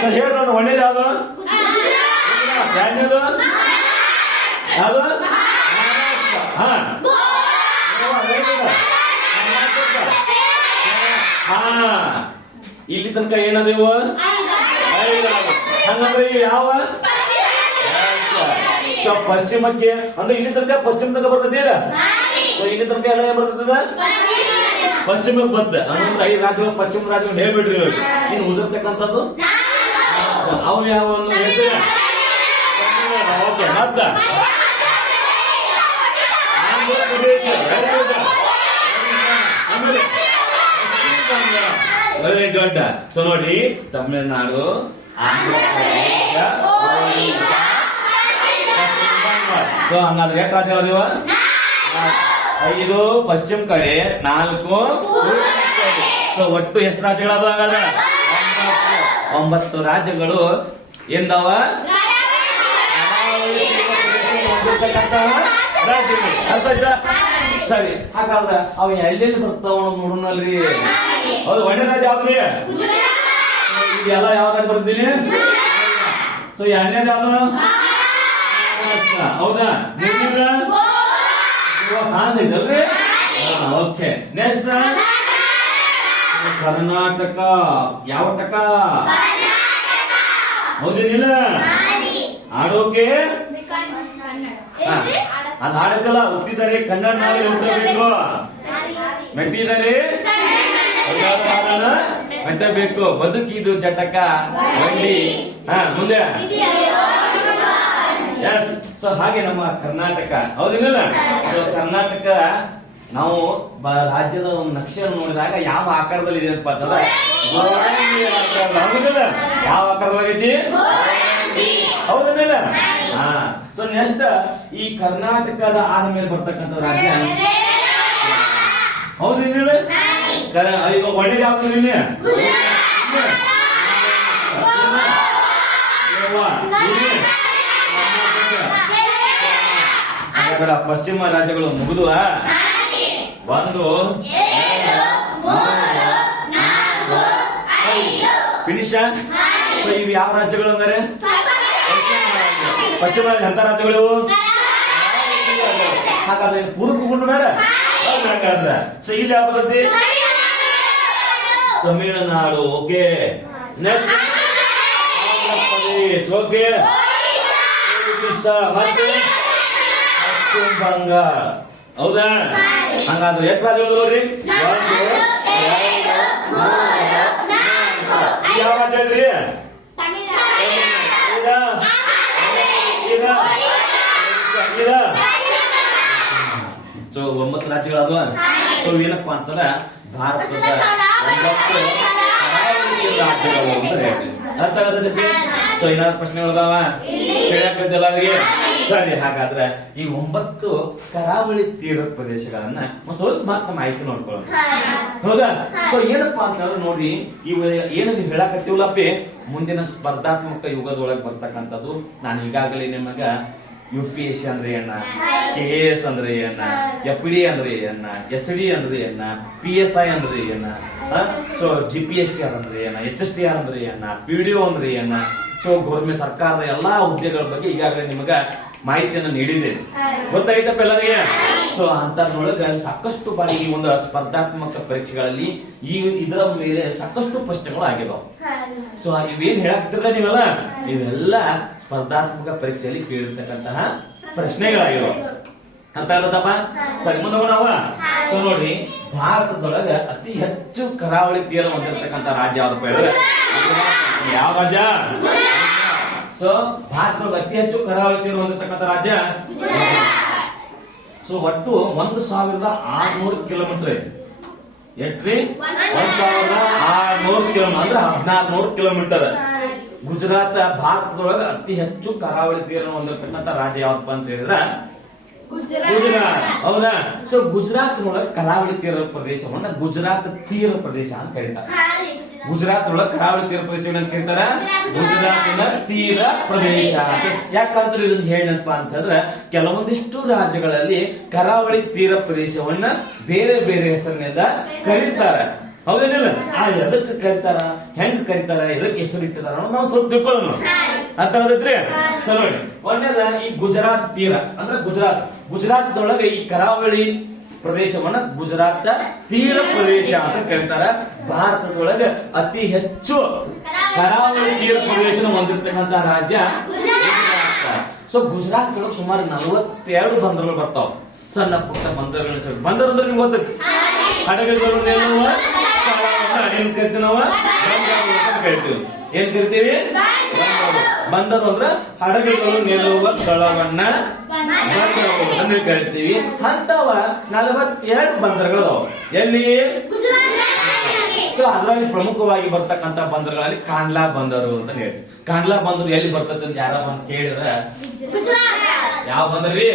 ಸೊ ಹೇಳೋಣ. ಒಳ್ಳೇದು ಯಾವ್ದು? ಯಾವ್ದು? ಇಲ್ಲಿ ತನಕ ಏನದೇವು? ಹಂಗಂದ್ರೆ ಯಾವ ಪಶ್ಚಿಮಕ್ಕೆ ಅಂದ್ರೆ ಇಲ್ಲಿ ತನಕ ಪಶ್ಚಿಮ ತನಕ ಬರ್ತದೆ. ಸೊ ಇಲ್ಲಿ ತನಕ ಎಲ್ಲ ಏನ್ ಬರ್ತದ ಪಶ್ಚಿಮ ಬದ್ಧ ಅಂದ್ರೆ 5 ರಾಜ್ಯಗಳು ಪಶ್ಚಿಮ ರಾಜ್ಯಗಳು ಹೇಳ್ಬಿಡ್ರಿ ಇನ್ನು ಉಳಿದಿರ್ತಕ್ಕಂಥದ್ದು ಅವು ಯಾವ ಹೇಳ್ತೀರಾ ಓಕೆ ಮತ್ತ ಆಂಧ್ರ ಪ್ರದೇಶ ಆಮೇಲೆ ವೆರಿ ಗುಡ್ ಸೊ ನೋಡಿ ತಮಿಳುನಾಡು ಆಂಧ್ರ ಪ್ರದೇಶ ಸೊ ಹಂಗಾದ್ರೆ ಎಷ್ಟು ರಾಜ್ಯಗಳಿವ 5 ಪಶ್ಚಿಮ ಕಡೆ 4 ಸೊ ಒಟ್ಟು ಎಷ್ಟು ರಾಜ್ಯಗಳಾದ ಹಂಗಾದ್ರೆ 9 ರಾಜ್ಯಗಳು ಎಂದವ ರಾಜ್ಯಗಳು ಅರ್ಥ ಆಯ್ತಾ ಸರಿ ಹಾಗಾದ್ರೆ ಅವ ಎಲ್ಲೆಲ್ಲಿ ಬರ್ತಾವ ನೋಡೋಣಲ್ರಿ ಹೌದು ಒಂದೇ ರಾಜ್ಯ ಯಾವ್ದ್ರಿ ಇದೆಲ್ಲ ಯಾವ್ದಾಗ ಬರ್ತೀನಿ ಸೊ ಎರಡನೇದು ಯಾವ್ದು ಹೌದಾ ಸಾಂದ್ ಐತಲ್ರಿ ಓಕೆ ನೆಕ್ಸ್ಟ್ ಕರ್ನಾಟಕ ಯಾವ ಟಕ ಹೌದೇನಿಲ್ಲ ಆಡೋಕೆ ಅದ್ ಹಾಡಕ್ಕಲ್ಲ ಹುಟ್ಟಿದ್ದಾರೆ ಕನ್ನಡ ನಾವೇ ಹುಟ್ಟಬೇಕು ಮೆಟ್ಟಿದ್ದಾರೆ ಮೆಟ್ಟಬೇಕು ಬದುಕಿದು ಜಟಕ ಬಂಡಿ ಮುಂದೆ ಎಸ್ ಸೊ ಹಾಗೆ ನಮ್ಮ ಕರ್ನಾಟಕ ಹೌದಿಲ್ಲ ಸೊ ಕರ್ನಾಟಕ ನಾವು ರಾಜ್ಯದ ಒಂದು ನಕ್ಷೆಯನ್ನು ನೋಡಿದಾಗ ಯಾವ ಆಕಾರದಲ್ಲಿ ಇದೆ ಅಂತಂದ್ರೆ ಹೌದಿಲ್ಲ ಯಾವ ಆಕಾರವಾಗೈತಿ ಹೌದಿಲ್ಲ ಸೊ ನೆಕ್ಸ್ಟ್ ಈ ಕರ್ನಾಟಕದ ಆದ್ಮೇಲೆ ಬರ್ತಕ್ಕಂಥ ರಾಜ್ಯ ಹೌದಿಲ್ಲ ಈಗ ಒಳ್ಳೆ ಯಾವ್ದು ಪಶ್ಚಿಮ ರಾಜ್ಯಗಳು ಮುಗಿದು 1 ಫಿನಿಶ್ ಸೊ ಇವು ಯಾವ ರಾಜ್ಯಗಳು ಅಂದರೆ ಪಶ್ಚಿಮ ಎಂತ ರಾಜ್ಯಗಳು ಹಾಗಾದ್ರೆ ಪೂರ್ವಕೊಂಡು ಬೇಡ ಹಾಗಾದ್ರೆ ಸೊ ಇಲ್ಲಿ ಯಾವ ಬರುತ್ತೆ Tamil Nadu okay next Andhra Pradesh okay ಮತ್ತೆ ಪಶ್ಚಿಮ ಬಂಗಾಳ ಹೌದಾ ಹಂಗಾದ್ರೆ ಎಷ್ಟು ರಾಜ್ಯಗಳು ನೋಡ್ರಿ 1 2 3 ಯಾವ ರಾಜ್ಯ ಇದ್ರಿ ಸೊ 9 ರಾಜ್ಯಗಳಾದ್ವ ಸೊ ಏನಪ್ಪಾ ಅಂತಂದ್ರೆ ಭಾರತದ 9 ರಾಜ್ಯಗಳು ಅಂತ ಹೇಳ್ತೀವಿ ಅರ್ಥ ಆಗತ್ತೆ ಸೊ ಏನಾದ್ರು ಪ್ರಶ್ನೆಗಳದಾವ ಕೇಳಕ್ಕಿದ್ದಲ್ಲ ಅವರಿಗೆ ಸರಿ ಹಾಗಾದ್ರೆ ಈ 9 ಕರಾವಳಿ ತೀರ ಪ್ರದೇಶಗಳನ್ನ ಸ್ವಲ್ಪ ಮಾತ್ರ ಮಾಹಿತಿ ನೋಡ್ಕೊಳ್ಳೋಣ ಹೌದಾ ಸೊ ಏನಪ್ಪಾ ಅಂತಂದ್ರೆ ನೋಡಿ ಇವ ಏನಂತ ಹೇಳಕತ್ತೀವಲ್ಲಪ್ಪಿ ಮುಂದಿನ ಸ್ಪರ್ಧಾತ್ಮಕ ಯುಗದೊಳಗೆ ಬರ್ತಕ್ಕಂಥದ್ದು ನಾನು ಈಗಾಗಲೇ ನಿಮಗ UPSC ಅಂದ್ರೆ ಏನ KS ಅಂದ್ರೆ ಏನ FD ಅಂದ್ರೆ ಏನ SD ಅಂದ್ರೆ ಏನ PSI ಅಂದ್ರೆ ಏನ ಸೊ GPSTR ಅಂದ್ರೆ ಏನ HSTR ಅಂದ್ರೆ ಏನ PDO ಅಂದ್ರೆ ಏನ ಸೊ ಗೌರ್ಮೆಂಟ್ ಸರ್ಕಾರದ ಎಲ್ಲಾ ಹುದ್ದೆಗಳ ಬಗ್ಗೆ ಈಗಾಗಲೇ ನಿಮಗ ಮಾಹಿತಿಯನ್ನು ನೀಡಿದ್ದೇನೆ ಗೊತ್ತಾಯ್ತಪ್ಪ ಎಲ್ಲರಿಗೆ ಸೊ ಅಂತದ್ರೊಳಗೆ ಸಾಕಷ್ಟು ಬಾರಿ ಈ ಒಂದು ಸ್ಪರ್ಧಾತ್ಮಕ ಪರೀಕ್ಷೆಗಳಲ್ಲಿ ಇದರ ಮೇಲೆ ಸಾಕಷ್ಟು ಪ್ರಶ್ನೆಗಳು ಆಗಿದಾವ ಸೊ ಇವೇನ್ ಹೇಳಕ್ತಿರಲ್ಲ ನೀವೆಲ್ಲ ಇವೆಲ್ಲ ಸ್ಪರ್ಧಾತ್ಮಕ ಪರೀಕ್ಷೆಯಲ್ಲಿ ಕೇಳಿರ್ತಕ್ಕಂತಹ ಪ್ರಶ್ನೆಗಳಾಗಿರೋ ಅಂತ ಇರತ್ತಪ್ಪ ಸರಿ ಮುಂದೆ ನಾವು ಸೊ ನೋಡಿ ಭಾರತದೊಳಗ ಅತಿ ಹೆಚ್ಚು ಕರಾವಳಿ ತೀರ ಹೊಂದಿರತಕ್ಕಂತ ರಾಜ್ಯ ಯಾವ್ದಪ್ಪ ಹೇಳಿದ್ರೆ ಯಾವ ರಾಜ್ಯ ಸೊ ಭಾರತದೊಳಗೆ ಅತಿ ಹೆಚ್ಚು ಕರಾವಳಿ ತೀರ ಹೊಂದಿರತಕ್ಕಂತ ರಾಜ್ಯ ಸೊ ಒಟ್ಟು 1600 ಕಿಲೋಮೀಟರ್ ಐತಿ ಎಷ್ಟ್ರಿ 1600 ಕಿಲೋಮೀಟರ್ ಅಂದ್ರೆ 1600 ಕಿಲೋಮೀಟರ್ ಗುಜರಾತ್ ಭಾರತದೊಳಗ ಅತಿ ಹೆಚ್ಚು ಕರಾವಳಿ ತೀರ ಹೊಂದಿರತಕ್ಕಂತ ರಾಜ್ಯ ಯಾವಪ್ಪ ಅಂತ ಹೇಳಿದ್ರೆ ಗುಜರಾತ್ ಹೌದಾ ಸೊ ಗುಜರಾತ್ ನೊಳಗೆ ಕರಾವಳಿ ತೀರ ಪ್ರದೇಶವನ್ನ ಗುಜರಾತ್ ತೀರ ಪ್ರದೇಶ ಅಂತ ಕರೀತಾರೆ ಗುಜರಾತ್ ಒಳಗೆ ಕರಾವಳಿ ತೀರ ಪ್ರದೇಶ ಅಂತ ಕರೀತಾರ ಗುಜರಾತಿನ ತೀರ ಪ್ರದೇಶ ಯಾಕಂದ್ರೆ ಇದನ್ನ ಹೇಳಪ್ಪ ಅಂತಂದ್ರೆ ಕೆಲವೊಂದಿಷ್ಟು ರಾಜ್ಯಗಳಲ್ಲಿ ಕರಾವಳಿ ತೀರ ಪ್ರದೇಶವನ್ನ ಬೇರೆ ಬೇರೆ ಹೆಸರಿನಿಂದ ಕರೀತಾರೆ ಹೌದೇನಿಲ್ಲ ಎದಕ್ಕೆ ಕರೀತಾರ ಹೆಂಗ್ ಕರೀತಾರ ಎದಕ್ಕೆ ಹೆಸರು ಇಟ್ಟಿದಾರ ನಾವು ಸ್ವಲ್ಪ ತಿಳ್ಕೊಳ್ಳೋಣ ಅರ್ಥ ಆಗತ್ರಿ ಸರಿ ನೋಡಿ ಒಂದೇದ ಈ ಗುಜರಾತ್ ತೀರ ಅಂದ್ರೆ ಗುಜರಾತ್ ಒಳಗೆ ಈ ಕರಾವಳಿ ಪ್ರದೇಶವನ್ನ ಗುಜರಾತ್ ತೀರ ಪ್ರದೇಶ ಅಂತ ಕರೀತಾರ ಭಾರತದೊಳಗೆ ಅತಿ ಹೆಚ್ಚು ಕರಾವಳಿ ತೀರ ಪ್ರದೇಶ ಹೊಂದಿರತಕ್ಕಂತ ರಾಜ್ಯ ಗುಜರಾತ್ ಸೊ ಗುಜರಾತ್ ಒಳಗೆ ಸುಮಾರು 42 ಬಂದರುಗಳು ಬರ್ತಾವ ಸಣ್ಣ ಪುಟ್ಟ ಬಂದರುಗಳನ್ನ ಸೇರಿ. ಬಂದರು ಅಂದ್ರೆ ನಿಮ್ಗೆ ಗೊತ್ತೈತಿ, ಹಡಗುಗಳು ನಿಲ್ಲುವ ಸ್ಥಳವನ್ನ ಏನ್ ಕರಿತೀವಿ ನಾವು? ಬಂದರು ಅಂತ ಕರಿತೀವಿ. ಏನ್ ಕರಿತೀವಿ? ಬಂದರು ಅಂದ್ರೆ ಹಡಗುಗಳು ನಿಲ್ಲುವ ಸ್ಥಳವನ್ನ ಬಂದರು ಅಂತ ಕರಿತೀವಿ. ಅಂತವ 42 ಬಂದರುಗಳು ಎಲ್ಲಿ? ಸೊ ಅದರಲ್ಲಿ ಪ್ರಮುಖವಾಗಿ ಬರ್ತಕ್ಕಂತ ಬಂದರುಗಳಲ್ಲಿ ಕಾಂಡ್ಲಾ ಬಂದರು ಅಂತ ಹೇಳಿ. ಕಾಂಡ್ಲಾ ಬಂದರು ಎಲ್ಲಿ ಬರ್ತದೆ ಅಂತ ಯಾರ ಬಂದು ಕೇಳಿದ್ರೆ ಯಾವ ಬಂದ್ರಿ?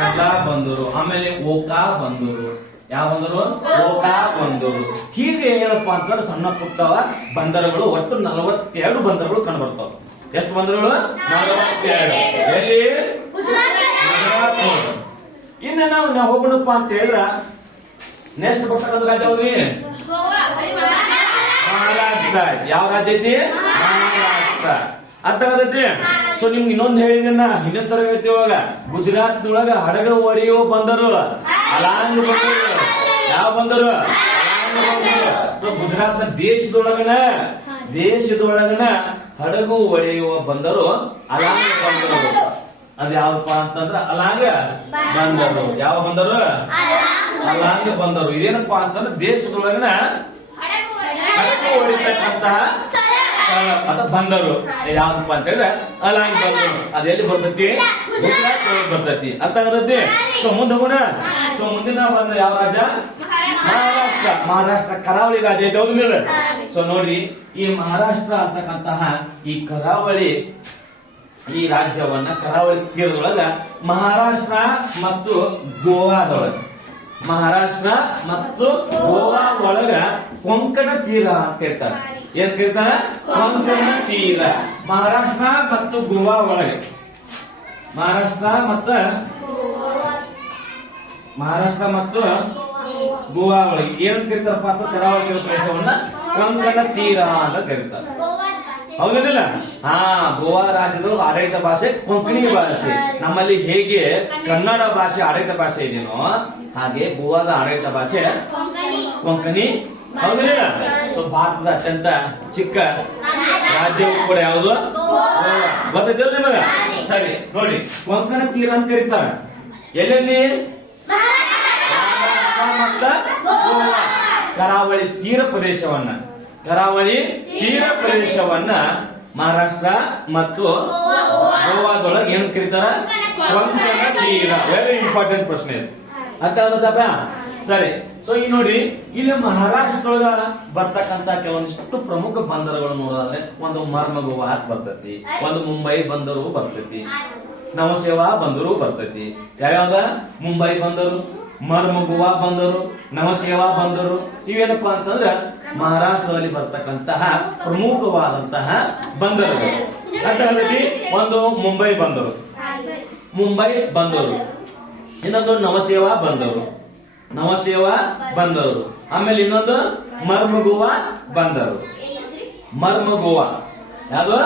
ಕಾಂಡ್ಲಾ ಬಂದರು. ಆಮೇಲೆ ಓಕಾ ಬಂದರು. ಯಾವ ಬಂದರು? ಓಕಾ ಬಂದರು. ಹೀಗೆ ಏನಪ್ಪಾ ಅಂತಂದ್ರೆ ಸಣ್ಣ ಪುಟ್ಟವ ಬಂದರುಗಳು ಒಟ್ಟು 42 ಬಂದರುಗಳು ಕಂಡು ಬರ್ತಾವ. ಎಷ್ಟು ಬಂದರುಗಳು? 42. ಎಲ್ಲಿ? ಇನ್ನು ನಾವು ಹೋಗೋಣಪ್ಪ ಅಂತ ಹೇಳಿದ್ರ ನೆಕ್ಸ್ಟ್ ಬರ್ತಕ್ಕಂಥ ರಾಜ್ಯ ಯಾವ್ದ್ರಿ? ಮಹಾರಾಷ್ಟ್ರ. ಯಾವ ರಾಜ್ಯ ಐತಿ? ಮಹಾರಾಷ್ಟ್ರ. ಅರ್ಥ ಆಗತೈತಿ? ಸೊ ನಿಮ್ಗೆ ಇನ್ನೊಂದು ಹೇಳಿದನ್ನ ಹಿಂದಿನ ತರಗತಿ ಒಳಗ ಗುಜರಾತ್ ಒಳಗ ಹಡಗ ಹೊಡೆಯೋ ಬಂದರು ಅಲಾಂಗ್ ಬಂದರು. ಯಾವ ಬಂದರು? ಸೊ ಗುಜರಾತ್ ದೇಶದೊಳಗನ ಹಡಗು ಹೊಡೆಯುವ ಬಂದರು ಅಲಾಂಗ್ ಬಂದರು. ಅದ್ ಯಾವಪ್ಪ ಅಂತಂದ್ರ ಅಲಾಂಗ್ ಬಂದರು. ಯಾವ ಬಂದರು? ಅಲಾಂಗ್ ಬಂದರು. ಇದೇನಪ್ಪಾ ಅಂತಂದ್ರೆ ದೇಶದೊಳಗನ ಹಡಗು ಹೊಡಿತಕ್ಕಂತಹ ಅದ ಬಂದರು. ಯಾವ್ದಪ್ಪ ಅಂತ ಹೇಳಿದ್ರೆ ಅಲಾಂಗ್ ಬಂದರು. ಅದೆಲ್ಲಿ ಬರ್ತೈತಿ? ಗುಜರಾತ್ ಬರ್ತೈತಿ. ಅರ್ಥ ಆಗತೈತಿ? ಸೊ ಮುಂದೆ ಹೋಗೋಣ. ಸೊ ಮುಂದಿನ ಬಂದ ಯಾವ ರಾಜ್ಯ? ಮಹಾರಾಷ್ಟ್ರ. ಮಹಾರಾಷ್ಟ್ರ ಕರಾವಳಿ ರಾಜ್ಯ ಐತೆ, ಹೌದಿಲ್ಲ? ಸೊ ನೋಡ್ರಿ, ಈ ಮಹಾರಾಷ್ಟ್ರ ಅಂತಕ್ಕಂತಹ ಈ ಕರಾವಳಿ ಈ ರಾಜ್ಯವನ್ನ ಕರಾವಳಿ ತೀರದೊಳಗ ಮಹಾರಾಷ್ಟ್ರ ಮತ್ತು ಗೋವಾದೊಳಗ ಒಳಗ ಕೊಂಕಣ ತೀರ ಅಂತ ಹೇಳ್ತಾರೆ. ಏನ್ ಕೇಳ್ತಾರ? ಕೊಂಕಣ ತೀರ. ಮಹಾರಾಷ್ಟ್ರ ಮತ್ತು ಗೋವಾ ಒಳಗೆ ಮಹಾರಾಷ್ಟ್ರ ಮತ್ತು ಗೋವಾ ಒಳಗೆ ಏನ್ ಕರೀತಾರಪ್ಪ ಅಂತ ಕರಾವಳಿ ಪ್ರದೇಶವನ್ನ ಕೊಂಕಣ ತೀರ ಅಂತ ಕರೀತಾರೆ. ಹೌದಿಲ್ಲ? ಗೋವಾ ರಾಜ್ಯದ ಆಡಳಿತ ಭಾಷೆ ಕೊಂಕಣಿ ಭಾಷೆ. ನಮ್ಮಲ್ಲಿ ಹೇಗೆ ಕನ್ನಡ ಭಾಷೆ ಆಡಳಿತ ಭಾಷೆ ಇದೆಯೋ ಹಾಗೆ ಗೋವಾದ ಆಡಳಿತ ಭಾಷೆ ಕೊಂಕಣಿ. ಹೌದಿಲ್ಲ? ಸೊ ಭಾರತದ ಅತ್ಯಂತ ಚಿಕ್ಕ ರಾಜ್ಯವು ಕೂಡ ಯಾವುದು? ಗೊತ್ತೈತಿಲ್ಲ ನಿಮಗ? ಸರಿ ನೋಡಿ, ಕೊಂಕಣ ತೀರ ಅಂತ ಕರೀತಾರೆ. ಎಲ್ಲೆಲ್ಲಿ? ಮತ್ತ ಗೋವಾ ಕರಾವಳಿ ತೀರ ಪ್ರದೇಶವನ್ನ ಮಹಾರಾಷ್ಟ್ರ ಮತ್ತು ಗೋವಾದೊಳಗೆ ಏನ್ ಕರೀತಾರ? ಕೊಂಕಣ ತೀರ. ವೆರಿ ಇಂಪಾರ್ಟೆಂಟ್ ಪ್ರಶ್ನೆ ಇದು. ಅರ್ಥ ಆಗುತ್ತಪ್ಪ? ಸರಿ. ಸೊ ಈಗ ನೋಡಿ, ಇಲ್ಲಿ ಮಹಾರಾಷ್ಟ್ರದೊಳಗ ಬರ್ತಕ್ಕಂತ ಕೆಲವೊಂದಿಷ್ಟು ಪ್ರಮುಖ ಬಂದರುಗಳು ನೋಡೋದಾದ್ರೆ ಒಂದು ಮರ್ಮಗೋವಾ ಅಂತ ಬರ್ತೈತಿ, ಒಂದು ಮುಂಬೈ ಬಂದರು ಬರ್ತೈತಿ, ನವಸೇವಾ ಬಂದರು ಬರ್ತೈತಿ. ಯಾವ್ಯಾವ? ಮುಂಬೈ ಬಂದರು, ಮರ್ಮಗೋವಾ ಬಂದರು, ನವಸೇವಾ ಬಂದರು. ಇವೇನಪ್ಪಾ ಅಂತಂದ್ರೆ ಮಹಾರಾಷ್ಟ್ರದಲ್ಲಿ ಬರ್ತಕ್ಕಂತಹ ಪ್ರಮುಖವಾದಂತಹ ಬಂದರುಗಳು. ಅರ್ಥಾಗತಿ? ಒಂದು ಮುಂಬೈ ಬಂದರು, ಇನ್ನೊಂದು ನವಸೇವಾ ಬಂದರು, ಆಮೇಲೆ ಇನ್ನೊಂದು ಮರ್ಮಗೋವಾ ಬಂದರು. ಯಾವುದು?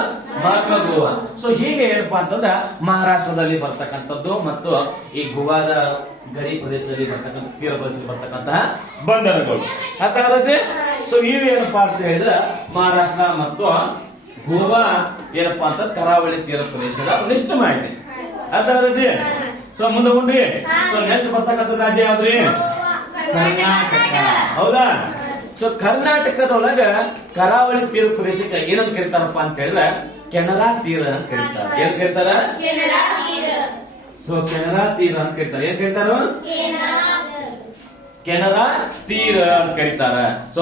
ಮರ್ಮಗೋವಾ. ಸೊ ಹೀಗೆ ಏನಪ್ಪಾ ಅಂತಂದ್ರೆ ಮಹಾರಾಷ್ಟ್ರದಲ್ಲಿ ಬರ್ತಕ್ಕಂಥದ್ದು ಮತ್ತು ಈ ಗೋವಾದ ಗಡಿ ಪ್ರದೇಶದಲ್ಲಿ ಬರ್ತಕ್ಕಂಥ ತೀರ ಪ್ರದೇಶದಲ್ಲಿ ಬರ್ತಕ್ಕಂತಹ ಬಂದರುಗಳು. ಅರ್ಥ ಆಗತ್ತೆ? ಸೊ ಇವೇನಪ್ಪಾ ಅಂತ ಹೇಳಿದ್ರೆ ಮಹಾರಾಷ್ಟ್ರ ಮತ್ತು ಗೋವಾ ಏನಪ್ಪಾ ಅಂತ ಕರಾವಳಿ ತೀರ ಪ್ರದೇಶದ ಒಂದಿಷ್ಟು ಮಾಹಿತಿ. ಅರ್ಥ ಆಗತ್ತೆ? ಸೊ ಮುಂದೆ ಉಂಡ್ರಿ. ಸೊ ನೆಕ್ಸ್ಟ್ ಬರ್ತಕ್ಕಂಥ ರಾಜ್ಯ ಯಾವ್ದ್ರಿ? ಕರ್ನಾಟಕ. ಹೌದಾ? ಸೊ ಕರ್ನಾಟಕದೊಳಗ ಕರಾವಳಿ ತೀರ ಪ್ರದೇಶಕ್ಕೆ ಏನಂತ ಕರೀತಾರಪ್ಪ ಅಂತ ಹೇಳಿದ್ರೆ ಕೆನರಾ ತೀರ ಅಂತ ಕರೀತಾರೆ. ಏನ್ ಕರೀತಾರ? ಸೊ ಕೆನರಾ ತೀರ ಅಂತ ಕರೀತಾರೆ. ಏನ್ ಕರೀತಾರ? ಕೆನರಾ ತೀರ ಅಂತ ಕರೀತಾರ. ಸೊ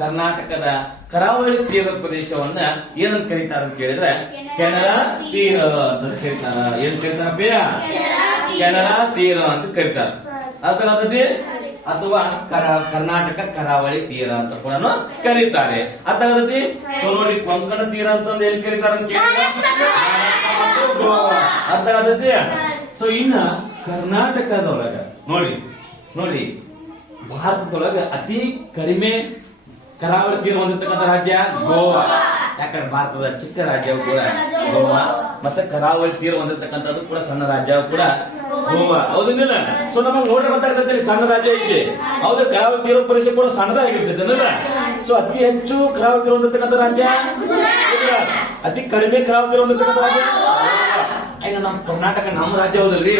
ಕರ್ನಾಟಕದ ಕರಾವಳಿ ತೀರ ಪ್ರದೇಶವನ್ನ ಏನಂತ ಕರೀತಾರ ಅಂತ ಕೇಳಿದ್ರೆ ಕೆನರಾ ತೀರ ಅಂತ ಕರೀತಾರ. ಏನ್ ಕರೀತಾರಪ್ಪ? ಕೆನರಾ ತೀರ ಅಂತ ಕರೀತಾರ. ಅರ್ಥಾಗತೈತಿ? ಅಥವಾ ಕರ್ನಾಟಕ ಕರಾವಳಿ ತೀರ ಅಂತ ಕೂಡ ಕರೀತಾರೆ. ಅರ್ಥಾಗತೈತಿ? ಸೊ ನೋಡಿ, ಕೊಂಕಣ ತೀರ ಅಂತಂದು ಎಲ್ಲಿ ಕರೀತಾರ ಅಂತ ಕೇಳಿದ್ರೆ ಗೋವಾ. ಅರ್ಥಾಗತೈತಿ? ಸೊ ಇನ್ನ ಕರ್ನಾಟಕದೊಳಗ ನೋಡಿ ಭಾರತದೊಳಗ ಅತಿ ಕಡಿಮೆ ಕರಾವಳಿ ತೀರ ಹೊಂದಿರತಕ್ಕಂಥ ರಾಜ್ಯ ಗೋವಾ. ಯಾಕಂದ್ರೆ ಭಾರತದ ಚಿಕ್ಕ ರಾಜ್ಯವು ಕೂಡ ಗೋವಾ, ಮತ್ತೆ ಕರಾವಳಿ ತೀರ ಹೊಂದಿರತಕ್ಕಂಥದ್ದು ಕೂಡ ಸಣ್ಣ ರಾಜ್ಯ ಕೂಡ ಗೋವಾ. ಹೌದಿಲ್ಲ? ಸೊ ನಮಗೆ ನೋಡ್ರೆ ಗೊತ್ತಾಗ್ತದೆ ಸಣ್ಣ ರಾಜ್ಯ ಐತಿ. ಹೌದು, ಕರಾವಳಿ ತೀರ ಪ್ರದೇಶ ಕೂಡ ಸಣ್ಣದಾಗಿರ್ತದೆ. ಸೊ ಅತಿ ಹೆಚ್ಚು ಕರಾವಳಿ ತೀರ ಹೊಂದಿರತಕ್ಕಂಥ ರಾಜ್ಯ, ಅತಿ ಕಡಿಮೆ ಕರಾವಳಿ ತೀರ ಹೊಂದಿರತಕ್ಕಂಥ ರಾಜ್ಯ. ಈಗ ನಮ್ಮ ಕರ್ನಾಟಕ ನಮ್ಮ ರಾಜ್ಯ ಹೌದಲ್ರಿ,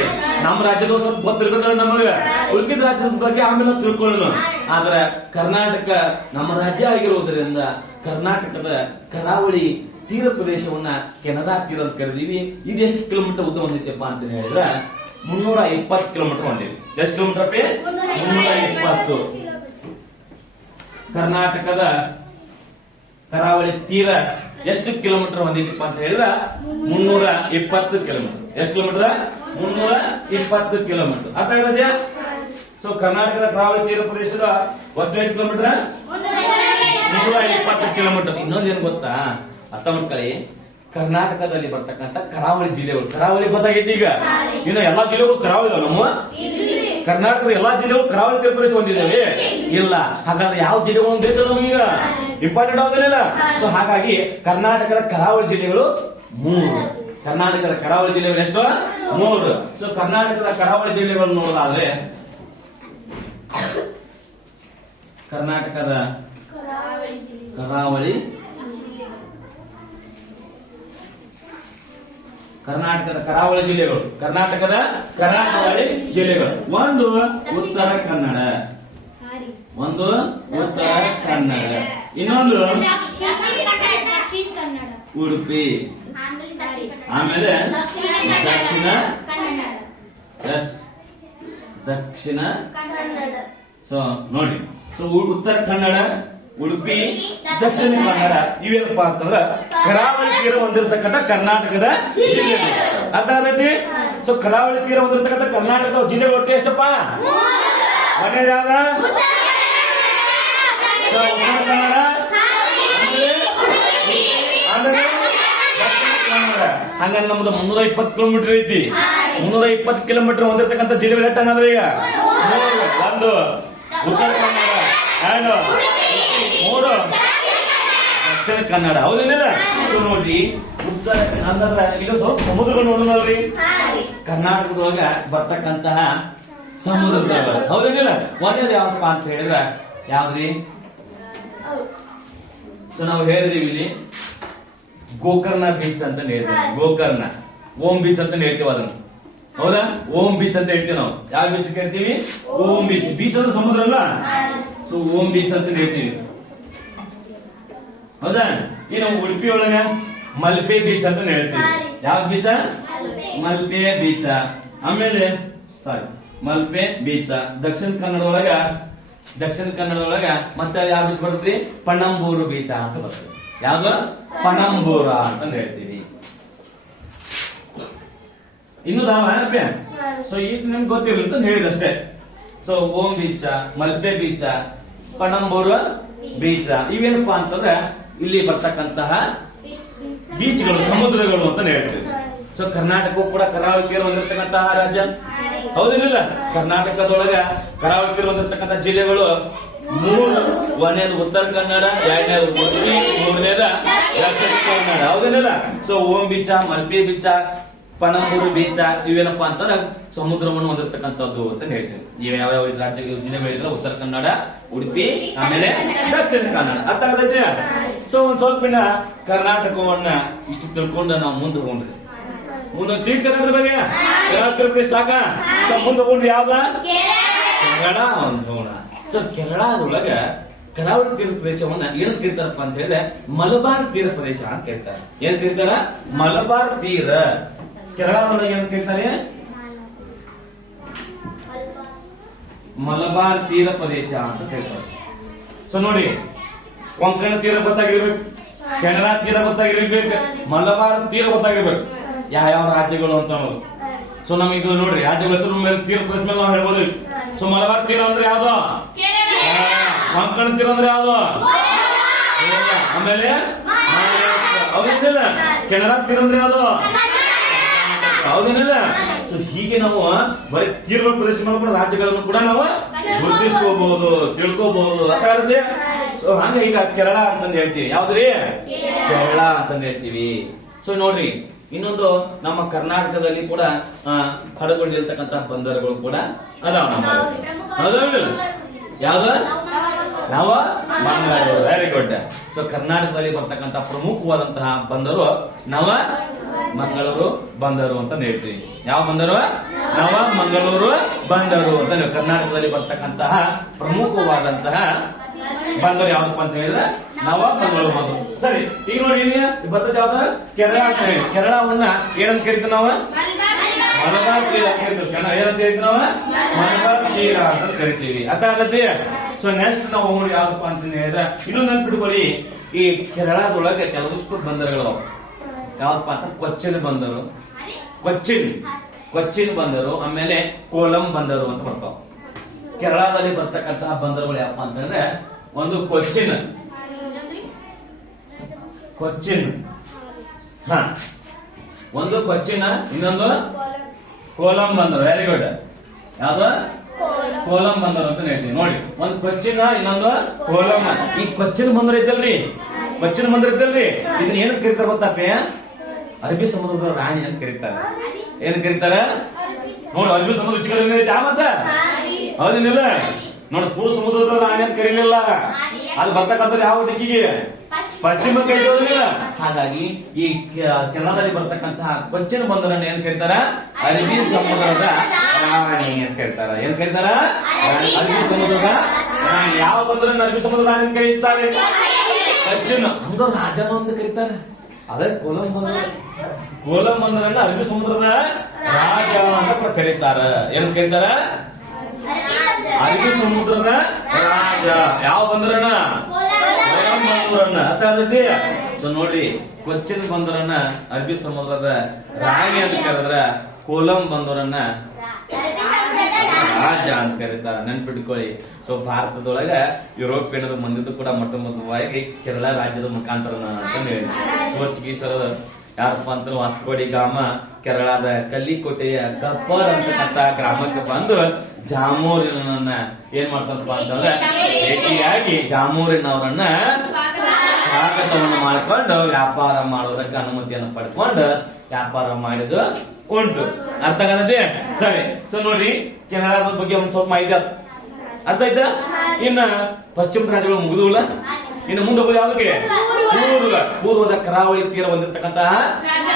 ನಮ್ಮ ರಾಜ್ಯದ ಸ್ವಲ್ಪ ಗೊತ್ತಿರ್ಬೇಕಲ್ಲ ನಮಗ, ಉಳಿದ ರಾಜ್ಯದ ಬಗ್ಗೆ ಆಮೇಲೆ ತಿಳ್ಕೊಳ್ಳೋಣ. ಆದ್ರೆ ಕರ್ನಾಟಕ ನಮ್ಮ ರಾಜ್ಯ ಆಗಿರುವುದರಿಂದ ಕರ್ನಾಟಕದ ಕರಾವಳಿ ತೀರ ಪ್ರದೇಶವನ್ನ ಕೆನಡಾ ತೀರ ಅಂತ ಕರೆದೀವಿ. ಇದು ಎಷ್ಟು ಕಿಲೋಮೀಟರ್ ಉದ್ದ ಹೊಂದಿತ್ತಪ್ಪ ಅಂತ ಹೇಳಿದ್ರೆ 320 ಕಿಲೋಮೀಟರ್ ಹೊಂದಿದೆ. ಎಷ್ಟು ಕಿಲೋಮೀಟರ್ ಅಪ್ಪಿ? 320. ಕರ್ನಾಟಕದ ಕರಾವಳಿ ತೀರ ಎಷ್ಟು ಕಿಲೋಮೀಟರ್ ಹೊಂದಿದೆಪ್ಪ ಅಂತ ಹೇಳಿದ್ರೆ 320 ಕಿಲೋಮೀಟರ್. ಎಷ್ಟು ಕಿಲೋಮೀಟರ್? 320 ಕಿಲೋಮೀಟರ್. ಅರ್ಥ ಆಗಿದೆಯಾ? ಸೊ ಕರ್ನಾಟಕದ ಕರಾವಳಿ ತೀರ ಪ್ರದೇಶದ ಒಟ್ಟು ಎಷ್ಟು ಕಿಲೋಮೀಟರ್? 320 ಕಿಲೋಮೀಟರ್. ಇನ್ನೊಂದು ಏನ್ ಗೊತ್ತಾ, ಅರ್ಥ ಮಾಡ್ಕೊಳ್ಳಿ. ಕರ್ನಾಟಕದಲ್ಲಿ ಬರ್ತಕ್ಕಂಥ ಕರಾವಳಿ ಜಿಲ್ಲೆಗಳು, ಕರಾವಳಿ ಗೊತ್ತಾಗೈತಿ ಈಗ. ಇನ್ನು ಎಲ್ಲಾ ಜಿಲ್ಲೆಗಳು ಕರಾವಳಿ ನಮ್ಮ ಕರ್ನಾಟಕದ ಎಲ್ಲಾ ಜಿಲ್ಲೆಗಳು ಕರಾವಳಿ ತೀರ ಪ್ರದೇಶ ಹೊಂದಿದ್ದೇವೆ ಇಲ್ಲ. ಹಾಗಾದ್ರೆ ಯಾವ ಜಿಲ್ಲೆಗಳು ಅಂತ ಬೇಕಲ್ಲ ನಮಗೀಗ, ಇಂಪಾರ್ಟೆಂಟ್ ಆಗೋದಿಲ್ಲ. ಸೊ ಹಾಗಾಗಿ ಕರ್ನಾಟಕದ ಕರಾವಳಿ ಜಿಲ್ಲೆಗಳು 3. ಕರ್ನಾಟಕದ ಕರಾವಳಿ ಜಿಲ್ಲೆಗಳು ಎಷ್ಟು? 3. ಸೊ ಕರ್ನಾಟಕದ ಕರಾವಳಿ ಜಿಲ್ಲೆಗಳು ನೋಡೋದಾದ್ರೆ ಕರ್ನಾಟಕದ ಕರಾವಳಿ ಜಿಲ್ಲೆಗಳು, ಕರ್ನಾಟಕದ ಕರಾವಳಿ ಜಿಲ್ಲೆಗಳು. ಒಂದು ಉತ್ತರ ಕನ್ನಡ, ಒಂದು ಉತ್ತರ ಕನ್ನಡ, ಇನ್ನೊಂದು ಉಡುಪಿ, ಆಮೇಲೆ ದಕ್ಷಿಣ. ಸೊ ನೋಡಿ, ಸೊ ಉತ್ತರ ಕನ್ನಡ, ಉಡುಪಿ, ದಕ್ಷಿಣ ಕನ್ನಡ ಇವೇನಪ್ಪ ಅಂತಂದ್ರ ಕರಾವಳಿ ತೀರ ಹೊಂದಿರತಕ್ಕಂಥ ಕರ್ನಾಟಕದ ಜಿಲ್ಲೆಗಳು. ಅರ್ಥ ಆಗೈತಿ? ಸೊ ಕರಾವಳಿ ತೀರ ಹೊಂದಿರತಕ್ಕಂಥ ಕರ್ನಾಟಕದ ಜಿಲ್ಲೆಗಳು ಒಟ್ಟು ಎಷ್ಟಪ್ಪ? ಮನೆಯಾದ ಉತ್ತರ ಕನ್ನಡ, ಆಮೇಲೆ ದಕ್ಷಿಣ ಕನ್ನಡ. ಹಂಗ ನಮ್ದು 320 ಕಿಲೋಮೀಟರ್ ಐತಿ. 320 ಕಿಲೋಮೀಟರ್ ಹೊಂದಿರತಕ್ಕಂಥ ಜಿಲ್ಲೆಗಳು ಎಷ್ಟಂದ್ರೆ ಈಗ 1 ಉತ್ತರ ಕನ್ನಡ, 2 3 ದಕ್ಷಿಣ ಕನ್ನಡ. ಹೌದೇನಿಲ್ಲ? ನೋಡ್ರಿ, ಉತ್ತರ ಕನ್ನಡ ಈಗ ಸ್ವಲ್ಪ ಸಮುದ್ರಗಳು ನೋಡೋಣಲ್ರಿ. ಕರ್ನಾಟಕದೊಳಗ ಬರ್ತಕ್ಕಂತಹ ಸಮುದ್ರಗಳು ಹೌದೇನಿಲ್ಲ? ಒಂದೇದು ಯಾವಪ್ಪ ಅಂತ ಹೇಳಿದ್ರೆ ಯಾವ್ದ್ರಿ? ಸೊ ನಾವು ಹೇಳಿದೀವಿ ಇಲ್ಲಿ ಗೋಕರ್ಣ ಬೀಚ್ ಅಂತ ಹೇಳ್ತೀವಿ. ಗೋಕರ್ಣ ಓಂ ಬೀಚ್ ಅಂತ ಹೇಳ್ತೀವಿ ಅದನ್ನ, ಹೌದಾ? ಓಂ ಬೀಚ್ ಅಂತ ಹೇಳ್ತೀವಿ ನಾವು. ಯಾವ ಬೀಚ್ ಹೇಳ್ತೀವಿ? ಓಂ ಬೀಚ್. ಬೀಚ್ ಅಂದ್ರೆ ಸಮುದ್ರ ಅಲ್ಲ, ಸೊ ಓಂ ಬೀಚ್ ಅಂತ ಹೇಳ್ತೀವಿ, ಹೌದಾ? ಇನ್ನು ಉಡುಪಿ ಒಳಗ ಮಲ್ಪೆ ಬೀಚ್ ಅಂತ ಹೇಳ್ತೀವಿ. ಯಾವ ಬೀಚ? ಮಲ್ಪೆ ಬೀಚ. ಆಮೇಲೆ ಮಲ್ಪೆ ಬೀಚ. ದಕ್ಷಿಣ ಕನ್ನಡದೊಳಗ ಮತ್ತೆ ಯಾವ ಬೀಚ್ ಬರ್ತದೆ? ಪಣಂಬೂರು ಬೀಚ ಅಂತ ಬರ್ತದೆ. ಯಾವ್ದು? ಪಣಂಬೂರ ಅಂತ ಹೇಳ್ತೀವಿ. ಇನ್ನು ಸೊ ಈಗ ನಿಮ್ಗೆ ಗೊತ್ತಿರಲಿ ಅಂತ ಹೇಳಿದಷ್ಟೇ. So Om beach, Malpe beach, Panambur beach ಇವೇನಪ್ಪಾ ಅಂತಂದ್ರೆ ಇಲ್ಲಿ ಬರ್ತಕ್ಕಂತಹ ಬೀಚ್ಗಳು, ಸಮುದ್ರಗಳು ಅಂತ ಹೇಳ್ತೀವಿ. ಸೊ ಕರ್ನಾಟಕವು ಕೂಡ ಕರಾವಳಿ ತೀರ ಹೊಂದಿರತಕ್ಕಂತಹ ರಾಜ್ಯ, ಹೌದೇನಿಲ್ಲ? ಕರ್ನಾಟಕದೊಳಗ ಕರಾವಳಿ ತೀರ ಹೊಂದಿರತಕ್ಕಂಥ ಜಿಲ್ಲೆಗಳು 3. ಒಂದನೇದು ಉತ್ತರ ಕನ್ನಡ, 2ನೇದು ಉಡುಪಿ, 3ನೇದ ದಕ್ಷಿಣ ಕನ್ನಡ, ಹೌದೇನಿಲ್ಲ? So Om beach, Malpe beach, Panambur beach ಇವೇನಪ್ಪಾ ಅಂತಂದ್ರೆ ಸಮುದ್ರವನ್ನು ಹೊಂದಿರತಕ್ಕಂಥದ್ದು ಅಂತ ಹೇಳ್ತೀವಿ. ಯಾವ ರಾಜ್ಯ ಜಿಲ್ಲೆಗಳಿದ್ರೆ ಉತ್ತರ ಕನ್ನಡ, ಉಡುಪಿ, ಆಮೇಲೆ ದಕ್ಷಿಣ ಕನ್ನಡ. ಅರ್ಥ ಆಗತೈತೆ? ಸೊ ಒಂದ್ ಸ್ವಲ್ಪಿನ ಕರ್ನಾಟಕವನ್ನ ಇಷ್ಟು ತಿಳ್ಕೊಂಡು ನಾವು ಮುಂದೆ ಹೋಗ್ರಿ. ಮುಂದೆ ಕನ್ನಡ ಬಗ್ಗೆ ಕರ್ನಾಟಕ ಸಾಕ. ಸೊ ಮುಂದೆ ಹೋಗ್ರಿ ಯಾವ್ದ? ಕೆನಡಾ ಹೋಗೋಣ. ಸೊ ಕೆನಡಾದೊಳಗ ಕರಾವಳಿ ತೀರ ಪ್ರದೇಶವನ್ನ ಏನ್ ಕರೀತಾರಪ್ಪ ಅಂತ ಹೇಳಿದ್ರೆ ಮಲಬಾರ್ ತೀರ ಪ್ರದೇಶ ಅಂತ ಕೇಳ್ತಾರೆ. ಏನ್ ಕರೀತಾರ? ಮಲಬಾರ್ ತೀರ. ಕೆನಡಾದೊಳಗೆ ಏನ್ ಕರೀತಾರೆ? ಮಲಬಾರ್ ತೀರ ಪ್ರದೇಶ ಅಂತ ಹೇಳ್ತಾರೆ. ಸೊ ನೋಡಿ, ಕೊಂಕಣ ತೀರ ಗೊತ್ತಾಗಿರ್ಬೇಕು, ಕೆನಡಾ ತೀರ ಗೊತ್ತಾಗಿರ್ಬೇಕು, ಮಲಬಾರ್ ತೀರ ಗೊತ್ತಾಗಿರ್ಬೇಕು. ಯಾವ ರಾಜ್ಯಗಳು ಅಂತ ನಾವು. ಸೊ ನಮಗೆ ನೋಡ್ರಿ ರಾಜ್ಯಗಳ ಹೆಸರು ಮೇಲೆ ತೀರ ಪ್ರದೇಶ ಮೇಲೆ ನಾವು ಹೇಳ್ಬೋದು. ಸೊ ಮಲಬಾರ್ ತೀರ ಅಂದ್ರೆ ಯಾವ್ದು? ಕೊಂಕಣ ತೀರ ಅಂದ್ರೆ ಯಾವ್ದು? ಆಮೇಲೆ ಹೌದೇನಿಲ್ಲ? ಕೆನಡಾ ತೀರ ಅಂದ್ರೆ ಯಾವ್ದು? ಹೌದೇನಿಲ್ಲ? ಸೊ ಹೀಗೆ ನಾವು ಬರೀ ತೀರಗಳ ಪ್ರದೇಶ ಕೂಡ ರಾಜ್ಯಗಳನ್ನು ಕೂಡ ನಾವು ಗುರುತಿಸ್ಕೋಬಹುದು, ತಿಳ್ಕೋಬಹುದು. ಅರ್ಥಾಗುತ್ತೆ? ಸೊ ಹಂಗ ಈಗ ಕೇರಳ ಅಂತಂದ್ ಹೇಳ್ತೀವಿ. ಯಾವ್ದ್ರಿ? ಕೇರಳ ಅಂತಂದ್ ಹೇಳ್ತೀವಿ. ಸೊ ನೋಡ್ರಿ, ಇನ್ನೊಂದು ನಮ್ಮ ಕರ್ನಾಟಕದಲ್ಲಿ ಕೂಡ ಹಡಗೊಂಡಿರ್ತಕ್ಕಂಥ ಬಂದರುಗಳು ಕೂಡ ಅದಾವ. ಯಾವ್ದು? ಯಾವ? ಮಂಗಳೂರು. Very good. ಸೊ ಕರ್ನಾಟಕದಲ್ಲಿ ಬರ್ತಕ್ಕಂಥ ಪ್ರಮುಖವಾದಂತಹ ಬಂದರು ಮಂಗಳೂರು ಬಂದರು ಅಂತ ಹೇಳ್ತೀವಿ. ಯಾವ ಬಂದರು? ನವ ಮಂಗಳೂರು ಬಂದರು ಅಂತ ಹೇಳಿ ಕರ್ನಾಟಕದಲ್ಲಿ ಬರ್ತಕ್ಕಂತಹ ಪ್ರಮುಖವಾದಂತಹ ಬಂದರು ಯಾವ್ದಪ್ಪ ಅಂತ ಹೇಳಿದ್ರೆ ನವ ಮಂಗಳೂರು ಬಂದರು. ಸರಿ, ಈಗ ನೋಡಿ ಇಲ್ಲಿ ಬರ್ತದೆ ಯಾವ್ದು? ಕೇರಳ ಅಂತ ಹೇಳಿ. ಕೇರಳವನ್ನ ಏನಂತ ಕರಿತೀವಿ ನಾವು? ಮಲಬಾರ್ ತೀರ ಅಂತ ಕರಿತೀವಿ. ಏನಂತ ಹೇಳ್ತೀವಿ ನಾವು? ಮಲಬಾರ್ ತೀರ ಅಂತ ಕರಿತೀವಿ. ಅರ್ಥ ಆಗತ್ತೆ? ಸೊ ನೆಕ್ಸ್ಟ್ ನಾವು ನೋಡಿ ಯಾವ್ದಪ್ಪ ಅಂತ ಹೇಳಿದ್ರೆ ಇನ್ನೊಂದು ನೆನ್ಪಿಟ್ಕೊಳ್ಳಿ, ಈ ಕೇರಳದೊಳಗೆ ಕೆಲವಷ್ಟು ಬಂದರುಗಳು ಯಾವಪ್ಪ ಅಂತ ಕೊಚ್ಚಿನ್ ಬಂದರು, ಕೊಚ್ಚಿನ್ ಬಂದರು, ಆಮೇಲೆ ಕೋಲಂ ಬಂದರು ಅಂತ ಬರ್ತಾವ. ಕೇರಳದಲ್ಲಿ ಬರ್ತಕ್ಕಂತಹ ಬಂದರುಗಳು ಯಾವಪ್ಪ ಅಂತಂದ್ರೆ ಒಂದು ಕೊಚ್ಚಿನ್, ಹ ಒಂದು ಕೊಚ್ಚಿನ, ಇನ್ನೊಂದು ಕೋಲಂ ಬಂದರು. Very good. ಯಾವ್ದು? ಕೋಲಂ ಬಂದರು ಅಂತ ಹೇಳ್ತೀವಿ. ನೋಡಿ, ಒಂದು ಕೊಚ್ಚಿನ, ಇನ್ನೊಂದು ಕೋಲಂ. ಈ ಕೊಚ್ಚಿನ ಬಂದರು ಇದ್ದಲ್ರಿ, ಇದನ್ನ ಏನಕ್ಕೆ ಕರೀತಾರೆ ಗೊತ್ತಪ್ಪ? ಅರಬ್ಬಿ ಸಮುದ್ರದ ರಾಣಿ ಅಂತ ಕರೀತಾರೆ. ಏನ್ ಕರೀತಾರೆ ನೋಡಿ? ಅರಬ್ಬಿ ಸಮುದ್ರ ಚಿಕ್ಕ ಯಾವತ್ತ ಹೌದಿಲ್ಲ ನೋಡಿ, ಪೂರ್ವ ಸಮುದ್ರದ ರಾಣಿ ಅಂತ ಕರೀಲಿಲ್ಲ. ಅಲ್ಲಿ ಬರ್ತಕ್ಕಂಥದ್ದು ಯಾವ ದಿಕ್ಕಿಗೆ? ಪಶ್ಚಿಮ ಕರೀಲಿಲ್ಲ. ಹಾಗಾಗಿ ಈ ಕೇರಳದಲ್ಲಿ ಬರ್ತಕ್ಕಂತಹ ಕೊಚ್ಚಿನ ಬಂದರನ್ನ ಏನ್ ಕರೀತಾರ? ಅರಬ್ಬಿ ಸಮುದ್ರದ ರಾಣಿ ಅಂತ ಕರೀತಾರ. ಏನ್ ಕರೀತಾರ? ಅರಬ್ಬಿ ಸಮುದ್ರದ ರಾಣಿ. ಯಾವ ಬಂದರನ್ನ ಅರಬ್ಬಿ ಸಮುದ್ರದ ರಾಣಿ ಅಂತ ಕರೀತಾರೆ? ಕೊಚ್ಚಿನ. ಹಂಗ ರಾಜನ ಅಂತ ಕರೀತಾರೆ. ಅದೇ ಕೋಲಂ ಬಂದರನ್ನ ಅರಬ್ಬಿ ಸಮುದ್ರದ ರಾಜ ಅಂತ ಕರೀತಾರ. ಏನಂತ ಕರೀತಾರ? ಅರಬ್ಬಿ ಸಮುದ್ರದ ರಾಜ. ಯಾವ ಬಂದರನ್ನ? ಕೋಲಂ ಬಂದರನ್ನ. ಅರ್ಥ ಆಗತ್ತೆ? ಸೊ ನೋಡ್ರಿ, ಕೊಚ್ಚಿನ್ ಬಂದರನ್ನ ಅರಬ್ಬಿ ಸಮುದ್ರದ ರಾಣಿ ಅಂತ ಕರೆದ್ರ, ಕೋಲಂ ಬಂದರನ್ನ ರಾಜ ಅಂತ ಕರೀತಾರ. ನೆನ್ಪಿಟ್ಕೊಳ್ಳಿ. ಸೊ ಭಾರತದೊಳಗ ಯುರೋಪಿಯನ್ ಮಂದಿದ್ದು ಕೂಡ ಮೊಟ್ಟ ಮೊದಲವಾಗಿ ಕೇರಳ ರಾಜ್ಯದ ಮುಖಾಂತರ ಅಂತ ಹೇಳಿ ಪೋರ್ಚುಗೀಸರ ಯಾರಪ್ಪ ಅಂತ ವಾಸ್ಕೋಡಿ ಗಾಮ ಕೇರಳದ ಕಲ್ಲಿಕೋಟೆಯ ಕಪ್ಪರ್ ಅಂತಕ್ಕಂತ ಗ್ರಾಮಕ್ಕೆ ಬಂದು ಜಾಮೂರಿನನ್ನ ಏನ್ ಮಾಡ್ತಾರಪ್ಪ ಅಂತಂದ್ರೆ ಭೇಟಿಯಾಗಿ ಜಾಮೂರಿನವರನ್ನ ಸ್ವಾಗತವನ್ನು ಮಾಡಿಕೊಂಡು ವ್ಯಾಪಾರ ಮಾಡೋದಕ್ಕೆ ಅನುಮತಿಯನ್ನು ಪಡ್ಕೊಂಡು ವ್ಯಾಪಾರ ಮಾಡಿದ್ದು ಉಂಟು. ಅರ್ಥ ಆಗದೆ? ಸರಿ. ಸೊ ನೋಡ್ರಿ, ಕೆನಡಾದ ಬಗ್ಗೆ ಒಂದ್ ಸ್ವಲ್ಪ ಮಾಹಿತಿ ಅರ್ಥ ಆಯ್ತಾ? ಇನ್ನ ಪಶ್ಚಿಮ ರಾಜ್ಯಗಳು ಮುಗಿದುಲ್ಲ. ಇನ್ನು ಮುಂದೆ ಹೋಗೋದು ಯಾವ್ದಕ್ಕೆ? ಪೂರ್ವದ ಕರಾವಳಿ ತೀರ ಹೊಂದಿರತಕ್ಕಂತಹ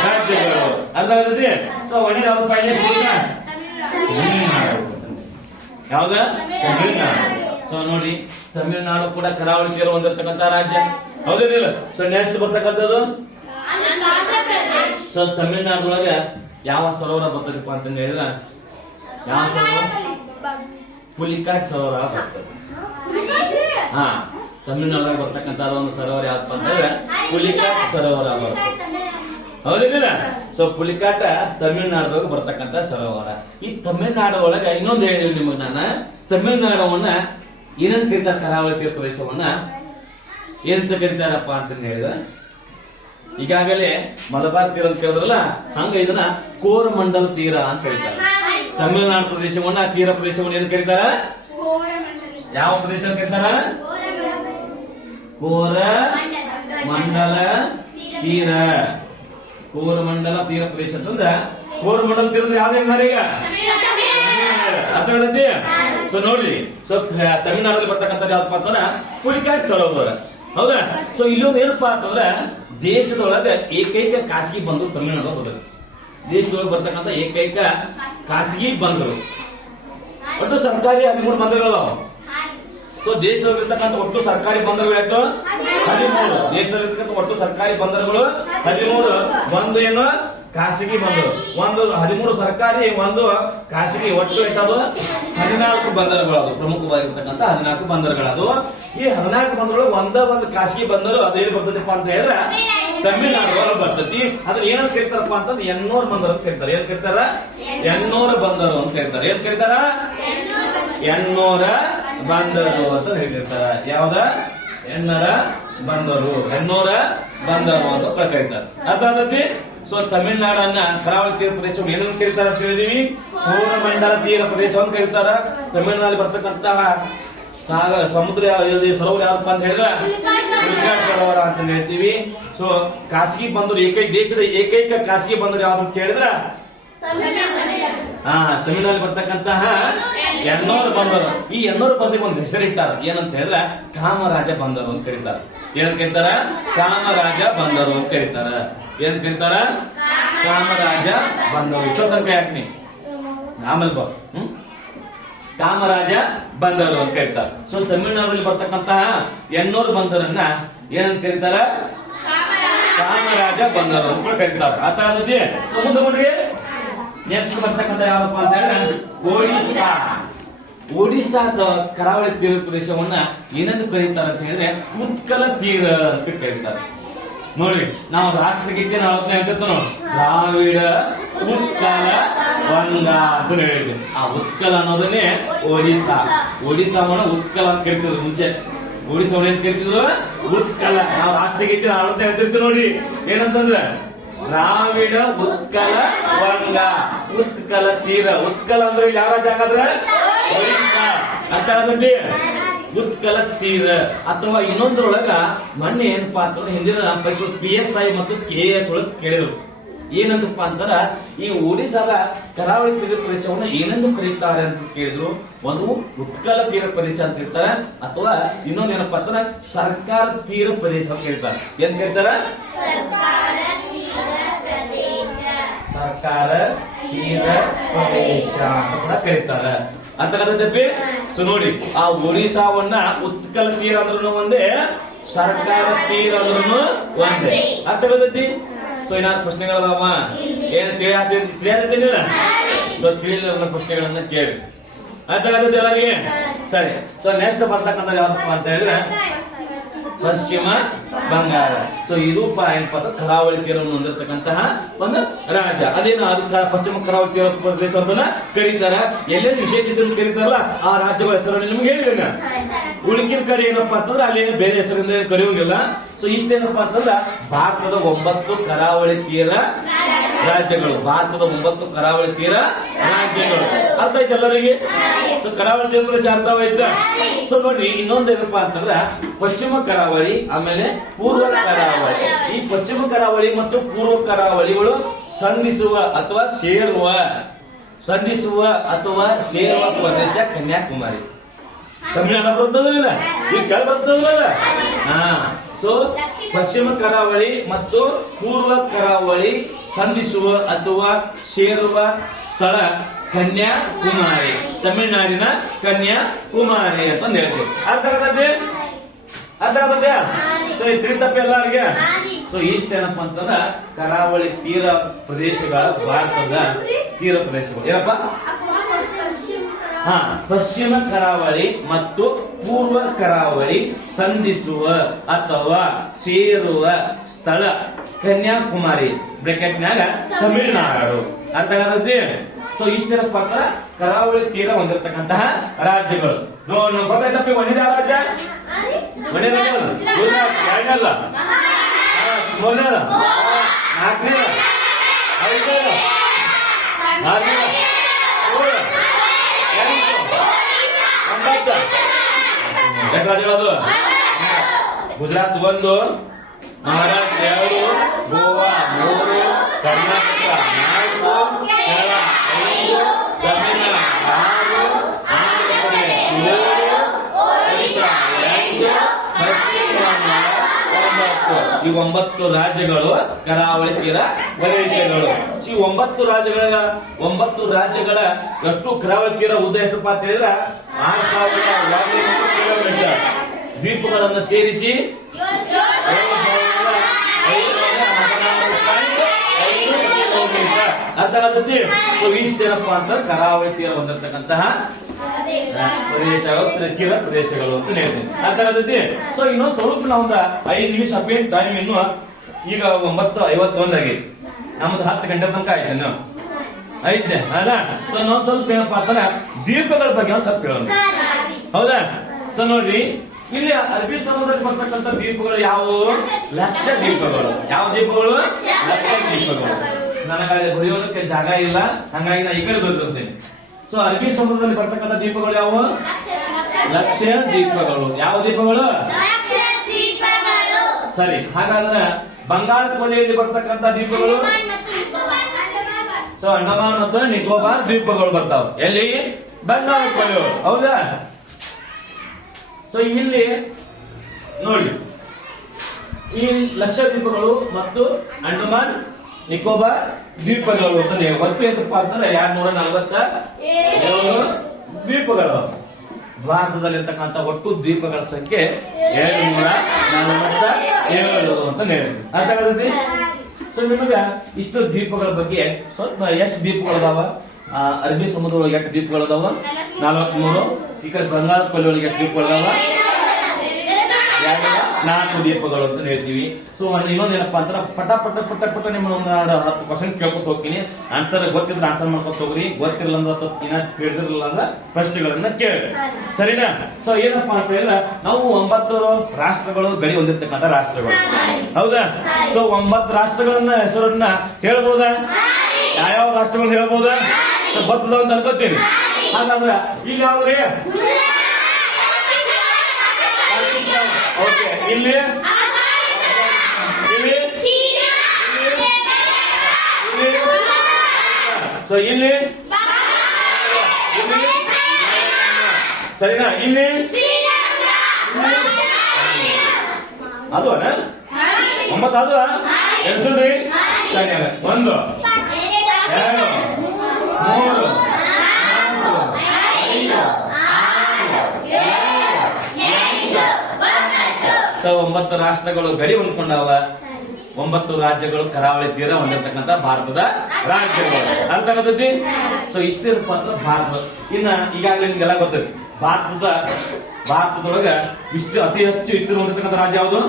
ರಾಜ್ಯಗಳು. ಅರ್ಥ ಆಗದೆ? ಸೊ ಒಳ್ಳೆ ಯಾವ್ದು ಪಾಯಿಂಟ್? ಯಾವ್ದ? ತಮಿಳುನಾಡು. ಸೊ ನೋಡಿ, ತಮಿಳುನಾಡು ಕೂಡ ಕರಾವಳಿ ತೀರ ಹೊಂದಿರತಕ್ಕಂತಹ ರಾಜ್ಯ. ಹೌದೇನಿಲ್ಲ? ಸೊ ನೆಕ್ಸ್ಟ್ ಬರ್ತಕ್ಕಂಥದ್ದು ಸೊ ತಮಿಳುನಾಡೊಳಗ ಯಾವ ಸರೋವರ ಬರ್ತದಪ್ಪ ಅಂತ ಹೇಳಿದ್ರ, ಯಾವ ಸರೋವರ? ಪುಲಿಕಾಟ್ ಸರೋವರ ಬರ್ತದೆ. ಹಾ, ತಮಿಳುನಾಡೊಳಗೆ ಬರ್ತಕ್ಕಂತ ಒಂದು ಸರೋವರ ಯಾವಪ್ಪ ಅಂತಂದ್ರೆ ಪುಲಿಕಾಟ್ ಸರೋವರ ಬರ್ತದೆ. ಹೌದಿಲ್ಲ? ಸೊ ಪುಲಿಕಾಟ ತಮಿಳುನಾಡೊಳಗೆ ಬರ್ತಕ್ಕಂತ ಸರೋವರ. ಈ ತಮಿಳುನಾಡು ಒಳಗ ಇನ್ನೊಂದು ಹೇಳಿ ನಿಮಗೆ ನಾನು, ತಮಿಳುನಾಡವನ್ನ ಏನಂತ ಕರೀತಾರೆ? ಕರಾವಳಿ ತೀರ ಪ್ರದೇಶವನ್ನ ಏನಂತ ಕರೀತಾರಪ್ಪ ಅಂತ ಹೇಳಿದ್ರೆ, ಈಗಾಗಲೇ ಮಲಬಾರ್ ತೀರ ಅಂತ ಕೇಳಿದ್ರಲ್ಲ, ಹಂಗ ಇದನ್ನ ಕೋರಮಂಡಲ ತೀರ ಅಂತ ಹೇಳ್ತಾರೆ. ತಮಿಳುನಾಡು ಪ್ರದೇಶವನ್ನ ತೀರ ಪ್ರದೇಶವನ್ನ ಏನ್ ಕರೀತಾರ? ಯಾವ ಪ್ರದೇಶ ಕರೀತಾರ? ಕೋರಮಂಡಲ ತೀರ. ಕೋರಮಂಡಲ ತೀರ ಪ್ರದೇಶ ಅಂತಂದ್ರ ಕೋರಮಂಡಲ ತೀರದ ಯಾವ್ದು ಈಗ ಅರ್ಥ ಆಗತ್ತೆ? ಸೊ ನೋಡ್ರಿ, ಸೊ ತಮಿಳುನಾಡಲ್ಲಿ ಬರ್ತಕ್ಕಂಥ ಯಾವ್ದಪ್ಪ ಅಂತಂದ್ರ ಪುಲಿಕಾಟ್ ಸರೋವರ. ಹೌದಾ? ಸೊ ಇಲ್ಲೊಂದು ಏನಪ್ಪಾ ಅಂತಂದ್ರ ದೇಶದೊಳಗ ಏಕೈಕ ಖಾಸಗಿ ಬಂದರು ತಮಿಳುನಾಡು ಹೋದ್ರೆ, ದೇಶದೊಳಗೆ ಬರ್ತಕ್ಕಂಥ ಏಕೈಕ ಖಾಸಗಿ ಬಂದರು. ಒಟ್ಟು ಸರ್ಕಾರಿ 13 ಬಂದರುಗಳು. ಸೊ ದೇಶದಲ್ಲಿರ್ತಕ್ಕಂಥ ಒಟ್ಟು ಸರ್ಕಾರಿ ಬಂದರುಗಳು ಎಷ್ಟು? 13. ದೇಶದಲ್ಲಿರ್ತಕ್ಕಂಥ ಒಟ್ಟು ಸರ್ಕಾರಿ ಬಂದರುಗಳು 13. ಒಂದು ಏನು ಖಾಸಗಿ ಬಂದರು, ಒಂದು 13 ಸರ್ಕಾರಿ, ಒಂದು ಖಾಸಗಿ. ಒಟ್ಟು ಎಷ್ಟದು? 14 ಬಂದರುಗಳು. ಅದು ಪ್ರಮುಖವಾಗಿರ್ತಕ್ಕಂಥ 14 ಬಂದರುಗಳದು. ಈ 14 ಬಂದರುಗಳು ಒಂದು ಖಾಸಗಿ ಬಂದರು. ಅದೇನು ಬರ್ತದಪ್ಪ ಅಂತ ಹೇಳಿದ್ರೆ ತಮಿಳುನಾಡು ಒಳಗೆ ಬರ್ತತಿ. ಅದ್ರ ಏನಂತ ಕರೀತಾರಪ್ಪ ಅಂತಂದ್ರೆ ಎನ್ನೂರು ಬಂದರು ಅಂತ ಕರೀತಾರೆ. ಏನ್ ಕರೀತಾರ? ಎನ್ನೂರು ಬಂದರು ಅಂತ ಕರೀತಾರೆ. ಏನ್ ಕರೀತಾರ? ಎನ್ನೂರ ಬಂದರು ಅಂತ ಹೇಳಿರ್ತಾರ. ಯಾವ್ದ? ಎನ್ನೂರ ಬಂದರು ಅಂತ ಕರೀತಾರೆ. ಅರ್ಥ ಆಗತಿ? ಸೊ ತಮಿಳುನಾಡನ್ನ ಕರಾವಳಿ ತೀರ ಪ್ರದೇಶ ಏನಂತ ಕರೀತಾರ ಅಂತ ಹೇಳಿದೀವಿ? ಕೋರಮಂಡಲ ತೀರ ಪ್ರದೇಶ ಅಂತ ಕರೀತಾರ. ತಮಿಳುನಾಡು ಬರ್ತಕ್ಕಂತಹ ಸಮುದ್ರ ಸರೋವರ ಯಾವಪ್ಪ ಅಂತ ಹೇಳಿದ್ರೆ ಪುಲಿಕಾಟ್ ಸರೋವರ ಅಂತ ಹೇಳ್ತೀವಿ. ಸೊ ಖಾಸಗಿ ಬಂದರು ದೇಶದ ಏಕೈಕ ಖಾಸಗಿ ಬಂದರು ಯಾವ್ದು ಅಂತ ಕೇಳಿದ್ರ ತಮಿಳಿನಲ್ಲಿ ಬರ್ತಕ್ಕಂತಹ ಎನ್ನೋರು ಬಂದರು. ಈ ಎನ್ನೋರು ಬಂದಿಗೆ ಒಂದು ಹೆಸರಿಟ್ಟಾರ, ಏನಂತ ಹೇಳಿದ್ರೆ ಕಾಮರಾಜ ಬಂದರು ಅಂತ ಕರೀತಾರ. ಏನ್ ಕರೀತಾರ? ಕಾಮರಾಜ ಬಂದರು ಅಂತ ಕರೀತಾರ. ಏನ್ ಕರೀತಾರ? ಕಾಮರಾಜ ಬಂದರು. ಇಷ್ಟೊತ್ತನಕ ಯಾಕೆ ಆಮೇಲೆ ಬಾ ಕಾಮರಾಜ ಬಂದರು ಅಂತ ಕರೀತಾರ. ಸೊ ತಮಿಳುನಾಡಲ್ಲಿ ಬರ್ತಕ್ಕಂತಹ ಎನ್ನೋರು ಬಂದರನ್ನ ಏನಂತ ಕರೀತಾರ? ಕಾಮರಾಜ ಬಂದರು ಅಂತ ಕರೀತಾರ. ಆತ ಆದದಿ. ಸೊ ಮುಂದೆ ನೋಡ್ರಿ, ನೆಕ್ಸ್ಟ್ ಬರ್ತಕ್ಕಂಥ ಯಾವಪ್ಪ ಅಂತ ಹೇಳಿದ್ರೆ ಒಡಿಶಾ. ಒಡಿಶಾದ ಕರಾವಳಿ ತೀರ ಪ್ರದೇಶವನ್ನ ಏನೆಂದು ಕರೀತಾರೆ ಅಂತ ಹೇಳಿದ್ರೆ ಉತ್ಕಲ ತೀರ ಅಂತ ಕರೀತಾರೆ. ನೋಡಿ, ನಾವು ರಾಷ್ಟ್ರಗೀತೆ ನಾವು ದ್ರಾವಿಡ ಉತ್ಕಲ ವಂಗ ಅಂತ ಹೇಳಿದ್ವಿ. ಆ ಉತ್ಕಲ ಅನ್ನೋದನ್ನೇ ಒಡಿಶಾ. ಒಡಿಶಾವನ್ನ ಉತ್ಕಲ ಅಂತ ಕರಿತಿದ್ರು ಮುಂಚೆ. ಒಡಿಶಾವನ್ನ ಏನ್ ಕರಿತಿದ್ರು? ಉತ್ಕಲ. ನಾವು ರಾಷ್ಟ್ರಗೀತೆ ಆಡ್ತಾ ಹೇಳ್ತಿರ್ತೀವಿ ನೋಡಿ, ಏನಂತಂದ್ರೆ ದ್ರಾವಿಡ ಉತ್ಕಲ ವಂಗ, ಉತ್ಕಲ ತೀರ. ಉತ್ಕಲ ಅಂದ್ರೆ ಯಾವ ಜಾಗ ಅಂದ್ರೆ ಒಡಿಶಾ ಅಂತ ಆದದ್ದೇ ಉತ್ಕಲ ತೀರ. ಅಥವಾ ಇನ್ನೊಂದ್ರೊಳಗ ಮೊನ್ನೆ ಏನಪ್ಪಾ ಅಂತಂದ್ರೆ ಹಿಂದಿನ ಪರೀಕ್ಷೆ PSI ಮತ್ತು KS ಒಳಗೆ ಕೇಳಿದ್ರು. ಏನಂತಪ್ಪ ಅಂತಾರ, ಈ ಒಡಿಶಾದ ಕರಾವಳಿ ತೀರ ಪ್ರದೇಶವನ್ನ ಏನೆಂದು ಕರೀತಾರೆ ಅಂತ ಕೇಳಿದ್ರು. ಒಂದು ಉತ್ಕಲ ತೀರ ಪ್ರದೇಶ ಅಂತ ಕರೀತಾರೆ, ಅಥವಾ ಇನ್ನೊಂದೇನಪ್ಪ ಅಂತಂದ್ರೆ ಸರ್ಕಾರ ತೀರ ಪ್ರದೇಶ ಅಂತ ಹೇಳ್ತಾರೆ. ಏನ್ ಕರೀತಾರ? ಸರ್ಕಾರ ತೀರ ಪ್ರದೇಶ ಅಂತ ಕೂಡ ಕರೀತಾರ ಅಂತ ಕರೀತೇವೆ. ಸೊ ನೋಡಿ, ಆ ಒಡಿಶಾವನ್ನ ಉತ್ಕಲ ತೀರ ಅಂದ್ರೂ ಒಂದೇ, ಸರ್ಕಾರ ತೀರ ಅಂದ್ರೂ ಒಂದೇ ಅರ್ಥ ಗೊತ್ತೈತಿ. ಸೊ ಏನಾದ್ರು ಪ್ರಶ್ನೆಗಳವ ಏನ್ ತಿಳಿಯಲ್ಲ? ಸೊ ತಿಳಿದ ಪ್ರಶ್ನೆಗಳನ್ನ ಕೇಳಿ ಅರ್ಥ ಆಗುತ್ತೆ ಎಲ್ಲರಿಗೆ. ಸರಿ, ಸೊ ನೆಕ್ಸ್ಟ್ ಬರ್ತಕ್ಕಂಥ ಯಾವಪ್ಪ ಅಂತ ಹೇಳಿದ್ರೆ ಪಶ್ಚಿಮ ಬಂಗಾಳ. ಸೊ ಇದು ಏನಪ್ಪ ಕರಾವಳಿ ತೀರವನ್ನು ಹೊಂದಿರತಕ್ಕಂತಹ ಒಂದು ರಾಜ್ಯ. ಅದೇನು ಅದು ಪಶ್ಚಿಮ ಕರಾವಳಿ ತೀರ ಪ್ರದೇಶವನ್ನ ಕರೀತಾರ. ಎಲ್ಲೆಲ್ಲಿ ವಿಶೇಷತೆಯನ್ನು ಕರೀತಾರಲ್ಲ ಆ ರಾಜ್ಯಗಳ ಹೆಸರನ್ನು ನಿಮ್ಗೆ ಹೇಳಿದ್ದೇನೆ. ಉಳಿಕಿನ ಕಡೆ ಏನಪ್ಪಾ ಅಂತಂದ್ರೆ ಅಲ್ಲಿ ಬೇರೆ ಹೆಸರಿಂದ ಕರೆಯೋಂಗಿಲ್ಲ. ಸೊ ಇಷ್ಟೇನಪ್ಪಾ ಅಂತಂದ್ರೆ ಭಾರತದ 9 ಕರಾವಳಿ ತೀರ ರಾಜ್ಯಗಳು. ಭಾರತದ 9 ಕರಾವಳಿ ತೀರ ರಾಜ್ಯಗಳು. ಅರ್ಥ ಆಯ್ತು ಎಲ್ಲರಿಗೆ? ಸೊ ಕರಾವಳಿ ತೀರ ಪ್ರದೇಶ ಅರ್ಥವಾಯ್ತಾ? ಸೊ ನೋಡ್ರಿ, ಇನ್ನೊಂದೇನಪ್ಪಾ ಅಂತಂದ್ರ ಪಶ್ಚಿಮ ಕರಾವಳಿ, ಆಮೇಲೆ ಪೂರ್ವ ಕರಾವಳಿ. ಈ ಪಶ್ಚಿಮ ಕರಾವಳಿ ಮತ್ತು ಪೂರ್ವ ಕರಾವಳಿಗಳು ಸಂಧಿಸುವ ಅಥವಾ ಸೇರುವ ಪ್ರದೇಶ ಕನ್ಯಾಕುಮಾರಿ. ತಮಿಳುನಾಡು ಬರ್ತದಿಲ್ಲ, ಈ ಕೆಳ ಬರ್ತದಲ್ಲ. ಸೊ ಪಶ್ಚಿಮ ಕರಾವಳಿ ಮತ್ತು ಪೂರ್ವ ಕರಾವಳಿ ಸಂಧಿಸುವ ಅಥವಾ ಸೇರುವ ಸ್ಥಳ ಕನ್ಯಾಕುಮಾರಿ, ತಮಿಳುನಾಡಿನ ಕನ್ಯಾಕುಮಾರಿ ಅಂತ ಹೇಳ್ತೀವಿ. ಅರ್ಥ ಆಗತ್ತೆ? ಸೊ ಈ ತಿರುತಪ್ಪ ಎಲ್ಲರಿಗೆ. ಸೊ ಇಷ್ಟೇನಪ್ಪ ಅಂತಂದ್ರ ಕರಾವಳಿ ತೀರ ಪ್ರದೇಶಗಳ ಭಾರತದ ತೀರ ಪ್ರದೇಶಗಳು ಏನಪ್ಪ? ಪಶ್ಚಿಮ ಕರಾವಳಿ ಮತ್ತು ಪೂರ್ವ ಕರಾವಳಿ ಸಂಧಿಸುವ ಅಥವಾ ಸೇರುವ ಸ್ಥಳ ಕನ್ಯಾಕುಮಾರಿ, ಬ್ರಾಕೆಟ್ನಾಗ ತಮಿಳುನಾಡು. ಅರ್ಥ ಆಗತ್ತೆ? ಸೊ ಇಷ್ಟೇನಪ್ಪ ಅಂತ ಕರಾವಳಿ ತೀರ ಹೊಂದಿರತಕ್ಕಂತಹ ರಾಜ್ಯಗಳು. ಗೊತ್ತಾಯ್ತಪ್ಪ, ಒಂದೇ ರಾಜ್ಯ ಗುಜರಾತ್, ಎರಡಲ್ಲ, ಮೂರನೇದ, ನಾಲ್ಕನೇದ, ಐದನೇದ, ಆರನೇದ, 7, 8, 9 ಎಷ್ಟು ರಾಜ್ಯಗಳದು? ಗುಜರಾತ್ 1, ಮಹಾರಾಷ್ಟ್ರ 2, ಗೋವಾ 3, ಕರ್ನಾಟಕ 4, ಕೇರಳ 5, ತಮಿಳುನಾಡು 6, ಆಂಧ್ರ ಪ್ರದೇಶ 7, ಒಡಿಶಾ 8, ಪಶ್ಚಿಮ ಬಂಗಾಳ 9. ಈ 9 ರಾಜ್ಯಗಳು ಕರಾವಳಿ ತೀರ ಪ್ರದೇಶಗಳು. ಈ 9 ರಾಜ್ಯಗಳ ಎಷ್ಟು ಕರಾವಳಿ ತೀರ ಉದ್ದ ಎಷ್ಟಪ್ಪ ಅಂತ ಹೇಳಿದ್ರೆ 6,100 ಕಿಲೋಮೀಟರ್. ದ್ವೀಪಗಳನ್ನು ಸೇರಿಸಿ 7,516.5 ಕಿಲೋಮೀಟರ್. ಅರ್ಥ ಆಗುತ್ತೆ? ಸೊ ಇಷ್ಟೇನಪ್ಪ ಅಂತ ಕರಾವಳಿ ತೀರ ಹೊಂದಿರತಕ್ಕಂತಹ ತೀರ ಪ್ರದೇಶಗಳು ಅಂತ ಹೇಳ್ತೀನಿ. ಅರ್ಥ ಆಗುತ್ತೆ? ಸೊ ಇನ್ನೊಂದು ಸ್ವಲ್ಪ ನಾವು 5 ನಿಮಿಷ ಅಪೇಟ್ ಟೈಮ್ ಇನ್ನು ಈಗ 9:51 ಆಗಿದೆ. ನಮ್ದು 10 ಗಂಟೆ ತನಕ ಆಯ್ತು ನೀವು ಐತೆ ಅಲ್ಲ. ಸೊ ನಾವು ಸ್ವಲ್ಪ ಏನಪ್ಪಾ ಅಂತಂದ್ರೆ ದ್ವೀಪಗಳ ಬಗ್ಗೆ ಒಂದು ಸ್ವಲ್ಪ ಹೇಳೋಣ, ಹೌದಾ? ಸೊ ನೋಡ್ರಿ, ಇಲ್ಲಿ ಅರಬ್ಬಿ ಸಮುದ್ರದಲ್ಲಿ ಬರ್ತಕ್ಕಂಥ ದ್ವೀಪಗಳು ಯಾವುವು? ಲಕ್ಷ ದ್ವೀಪಗಳು. ಯಾವ ದ್ವೀಪಗಳು? ಲಕ್ಷ ದ್ವೀಪಗಳು. ನನಗೆ ಬರೆಯೋದಕ್ಕೆ ಜಾಗ ಇಲ್ಲ, ಹಂಗಾಗಿ ನಾ ಈ ಕಡೆ ಬರ್ತಿರ್ತೇನೆ. ಸೊ ಅರಬ್ಬಿ ಸಮುದ್ರದಲ್ಲಿ ಬರ್ತಕ್ಕಂಥ ದ್ವೀಪಗಳು ಯಾವುವು? ಲಕ್ಷ ದ್ವೀಪಗಳು. ಯಾವ ದ್ವೀಪಗಳು? ಸರಿ. ಹಾಗಾದ್ರೆ ಬಂಗಾಳ ಕೊಲ್ಲಿಯಲ್ಲಿ ಬರ್ತಕ್ಕಂಥ ದ್ವೀಪಗಳು? ಸೊ ಅಂಡಮಾನ್ ಮತ್ತು ನಿಕೋಬಾರ್ ದ್ವೀಪಗಳು ಬರ್ತಾವ. ಎಲ್ಲಿ? ಬಂಗಾಳ ಕೊಲ್ಲಿಗಳು. ಹೌದಾ? ಸೊ ಇಲ್ಲಿ ನೋಡಿ, ಈ ಲಕ್ಷದ್ವೀಪಗಳು ಮತ್ತು ಅಂಡಮಾನ್ ನಿಕೋಬಾರ್ ದ್ವೀಪಗಳು ಅಂತ ಒಟ್ಟು ಎಷ್ಟಪ್ಪ ಅಂತಂದ್ರೆ 247 ದ್ವೀಪಗಳು. ಭಾರತದಲ್ಲಿರ್ತಕ್ಕಂಥ ಒಟ್ಟು ದ್ವೀಪಗಳ ಸಂಖ್ಯೆ 247 ಅಂತ ಹೇಳಿ ಅರ್ಥ ಆಗತೈತಿ. ಸೊ ನಿಮಗ ಇಷ್ಟು ದ್ವೀಪಗಳ ಬಗ್ಗೆ ಸ್ವಲ್ಪ ಎಷ್ಟು ದ್ವೀಪಗಳದಾವ? ಅರಬ್ಬಿ ಸಮುದ್ರ ಒಳಗೆ ಎಷ್ಟು ದ್ವೀಪಗಳದಾವ? 43. ಈ ಕಡೆ ಬಂಗಾಳ ಕೊಲ್ಲಿ ಒಳಗೆ ಎಷ್ಟು ದ್ವೀಪಗಳದಾವ? 4 ದ್ವೀಪಗಳು ಅಂತ ಹೇಳ್ತೀವಿ. ಸೊ ಇನ್ನೊಂದೇನಪ್ಪಾ ಅಂತಾರ, ಪಟ ಪಟ ಪಟ ಪಟ ನಿಮ್ಮ 10 ಕ್ವಶನ್ ಕೇಳ್ಕೊತ ಹೋಗ್ತೀನಿ. ಆನ್ಸರ್ ಗೊತ್ತಿದ್ರೆ ಆನ್ಸರ್ ಮಾಡ್ಕೊತ ಹೋಗ್ರಿ, ಗೊತ್ತಿರಲ್ಲ ಅಂದ್ರೆ ಕೇಳಿದಿರಲ್ಲ ಅಂದ್ರೆ ಪ್ರಶ್ನೆಗಳನ್ನ ಕೇಳಿ, ಸರಿನಾ? ಸೊ ಏನಪ್ಪಾ ಅಂತ ಹೇಳಿದ್ರೆ ನಾವು 9 ರಾಷ್ಟ್ರಗಳು ಗಡಿ ಹೊಂದಿರ್ತಕ್ಕಂಥ ರಾಷ್ಟ್ರಗಳು. ಹೌದಾ? ಸೊ 9 ರಾಷ್ಟ್ರಗಳನ್ನ ಹೆಸರನ್ನ ಹೇಳ್ಬೋದಾ? ಯಾವ ರಾಷ್ಟ್ರಗಳನ್ನ ಹೇಳ್ಬೋದಾ? ಗೊತ್ತದ ಅಂತ ಅನ್ಕೋತೀನಿ. ಹಾಗಾದ್ರೆ ಈಗ ಯಾವ್ದ್ರಿ? ಓಕೆ, ಇಲ್ಲಿ ಸೊ ಇಲ್ಲಿ ಸರಿನಾ? ಇಲ್ಲಿ ಅದು 9 ಅದು ಎನ್ಸುಡ್ರಿ. ಸರಿ, 1 2 3 4 5 9 ರಾಷ್ಟ್ರಗಳು ಗಡಿ ಹೊಂದ್ಕೊಂಡಾವ. 9 ರಾಜ್ಯಗಳು ಕರಾವಳಿ ತೀರ ಹೊಂದಿರತಕ್ಕಂಥ ಭಾರತದ ರಾಜ್ಯಗಳು. ಅರ್ಥ ಆಗತೈತಿ? ಸೊ ಇಷ್ಟೇನಪ್ಪ ಅಂದ್ರೆ ಭಾರತ. ಇನ್ನ ಈಗಾಗಲೇ ನಿಮ್ಗೆಲ್ಲ ಗೊತ್ತೈತಿ, ಭಾರತದೊಳಗ ಅತಿ ಹೆಚ್ಚು ವಿಸ್ತೀರ್ಣ ಹೊಂದಿರತಕ್ಕಂಥ ರಾಜ್ಯ ಯಾವುದು?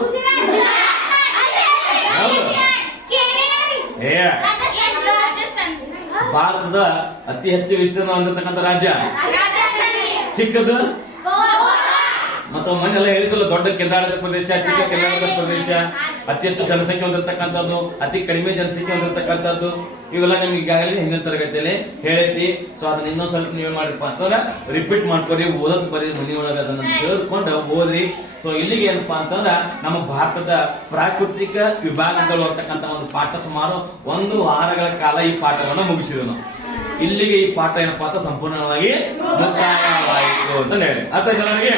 ಭಾರತದ ಅತಿ ಹೆಚ್ಚು ವಿಸ್ತೀರ್ಣ ಹೊಂದಿರತಕ್ಕಂಥ ರಾಜ್ಯ ಚಿಕ್ಕದು. ಮತ್ತು ಮನೆಲ್ಲ ಹೇಳಿದ್ರಲ್ಲ, ದೊಡ್ಡ ಕೇಂದ್ರಾಡಳಿತ ಪ್ರದೇಶ, ಚಿಕ್ಕ ಕೇಂದ್ರಾಡಳಿತ ಪ್ರದೇಶ, ಅತಿ ಹೆಚ್ಚು ಜನಸಂಖ್ಯೆ ಹೊಂದಿರತಕ್ಕಂಥದ್ದು, ಅತಿ ಕಡಿಮೆ ಜನಸಂಖ್ಯೆ ಹೊಂದಿರತಕ್ಕಂಥದ್ದು, ಇವೆಲ್ಲ ನಿಮ್ಗೆ ಈಗಾಗಲೇ ಹಿಂದಿನ ತರಗತಿಯಲ್ಲಿ ಹೇಳೈತಿ. ಸೊ ಅದನ್ನ ಇನ್ನೊಂದ್ ಸ್ವಲ್ಪ ನೀವೇನ್ ಮಾಡಿರಪ್ಪ ಅಂತಂದ್ರೆ ರಿಪೀಟ್ ಮಾಡ್ಕೊರಿ, ಓದೋದ್ ಬರೀ ಮನೆಯೊಳಗೆ ಅದನ್ನ ತಿಳಿದುಕೊಂಡು ಓದ್ರಿ. ಸೊ ಇಲ್ಲಿಗೆ ಏನಪ್ಪಾ ಅಂತಂದ್ರೆ ನಮ್ಮ ಭಾರತದ ಪ್ರಾಕೃತಿಕ ವಿಭಾಗಗಳು ಅಂತಕ್ಕಂಥ ಒಂದು ಪಾಠ ಸುಮಾರು 1 ವಾರಗಳ ಕಾಲ ಈ ಪಾಠವನ್ನು ಮುಗಿಸಿದ್ವಿ ನಾವು. ಇಲ್ಲಿಗೆ ಈ ಪಾಠ ಏನಪ್ಪಾ ಅಂತ ಸಂಪೂರ್ಣವಾಗಿ ಮುಕ್ತಾಯವಾಯಿತು ಅಂತ ಹೇಳಿ ಅರ್ಥ ಜನರಿಗೆ.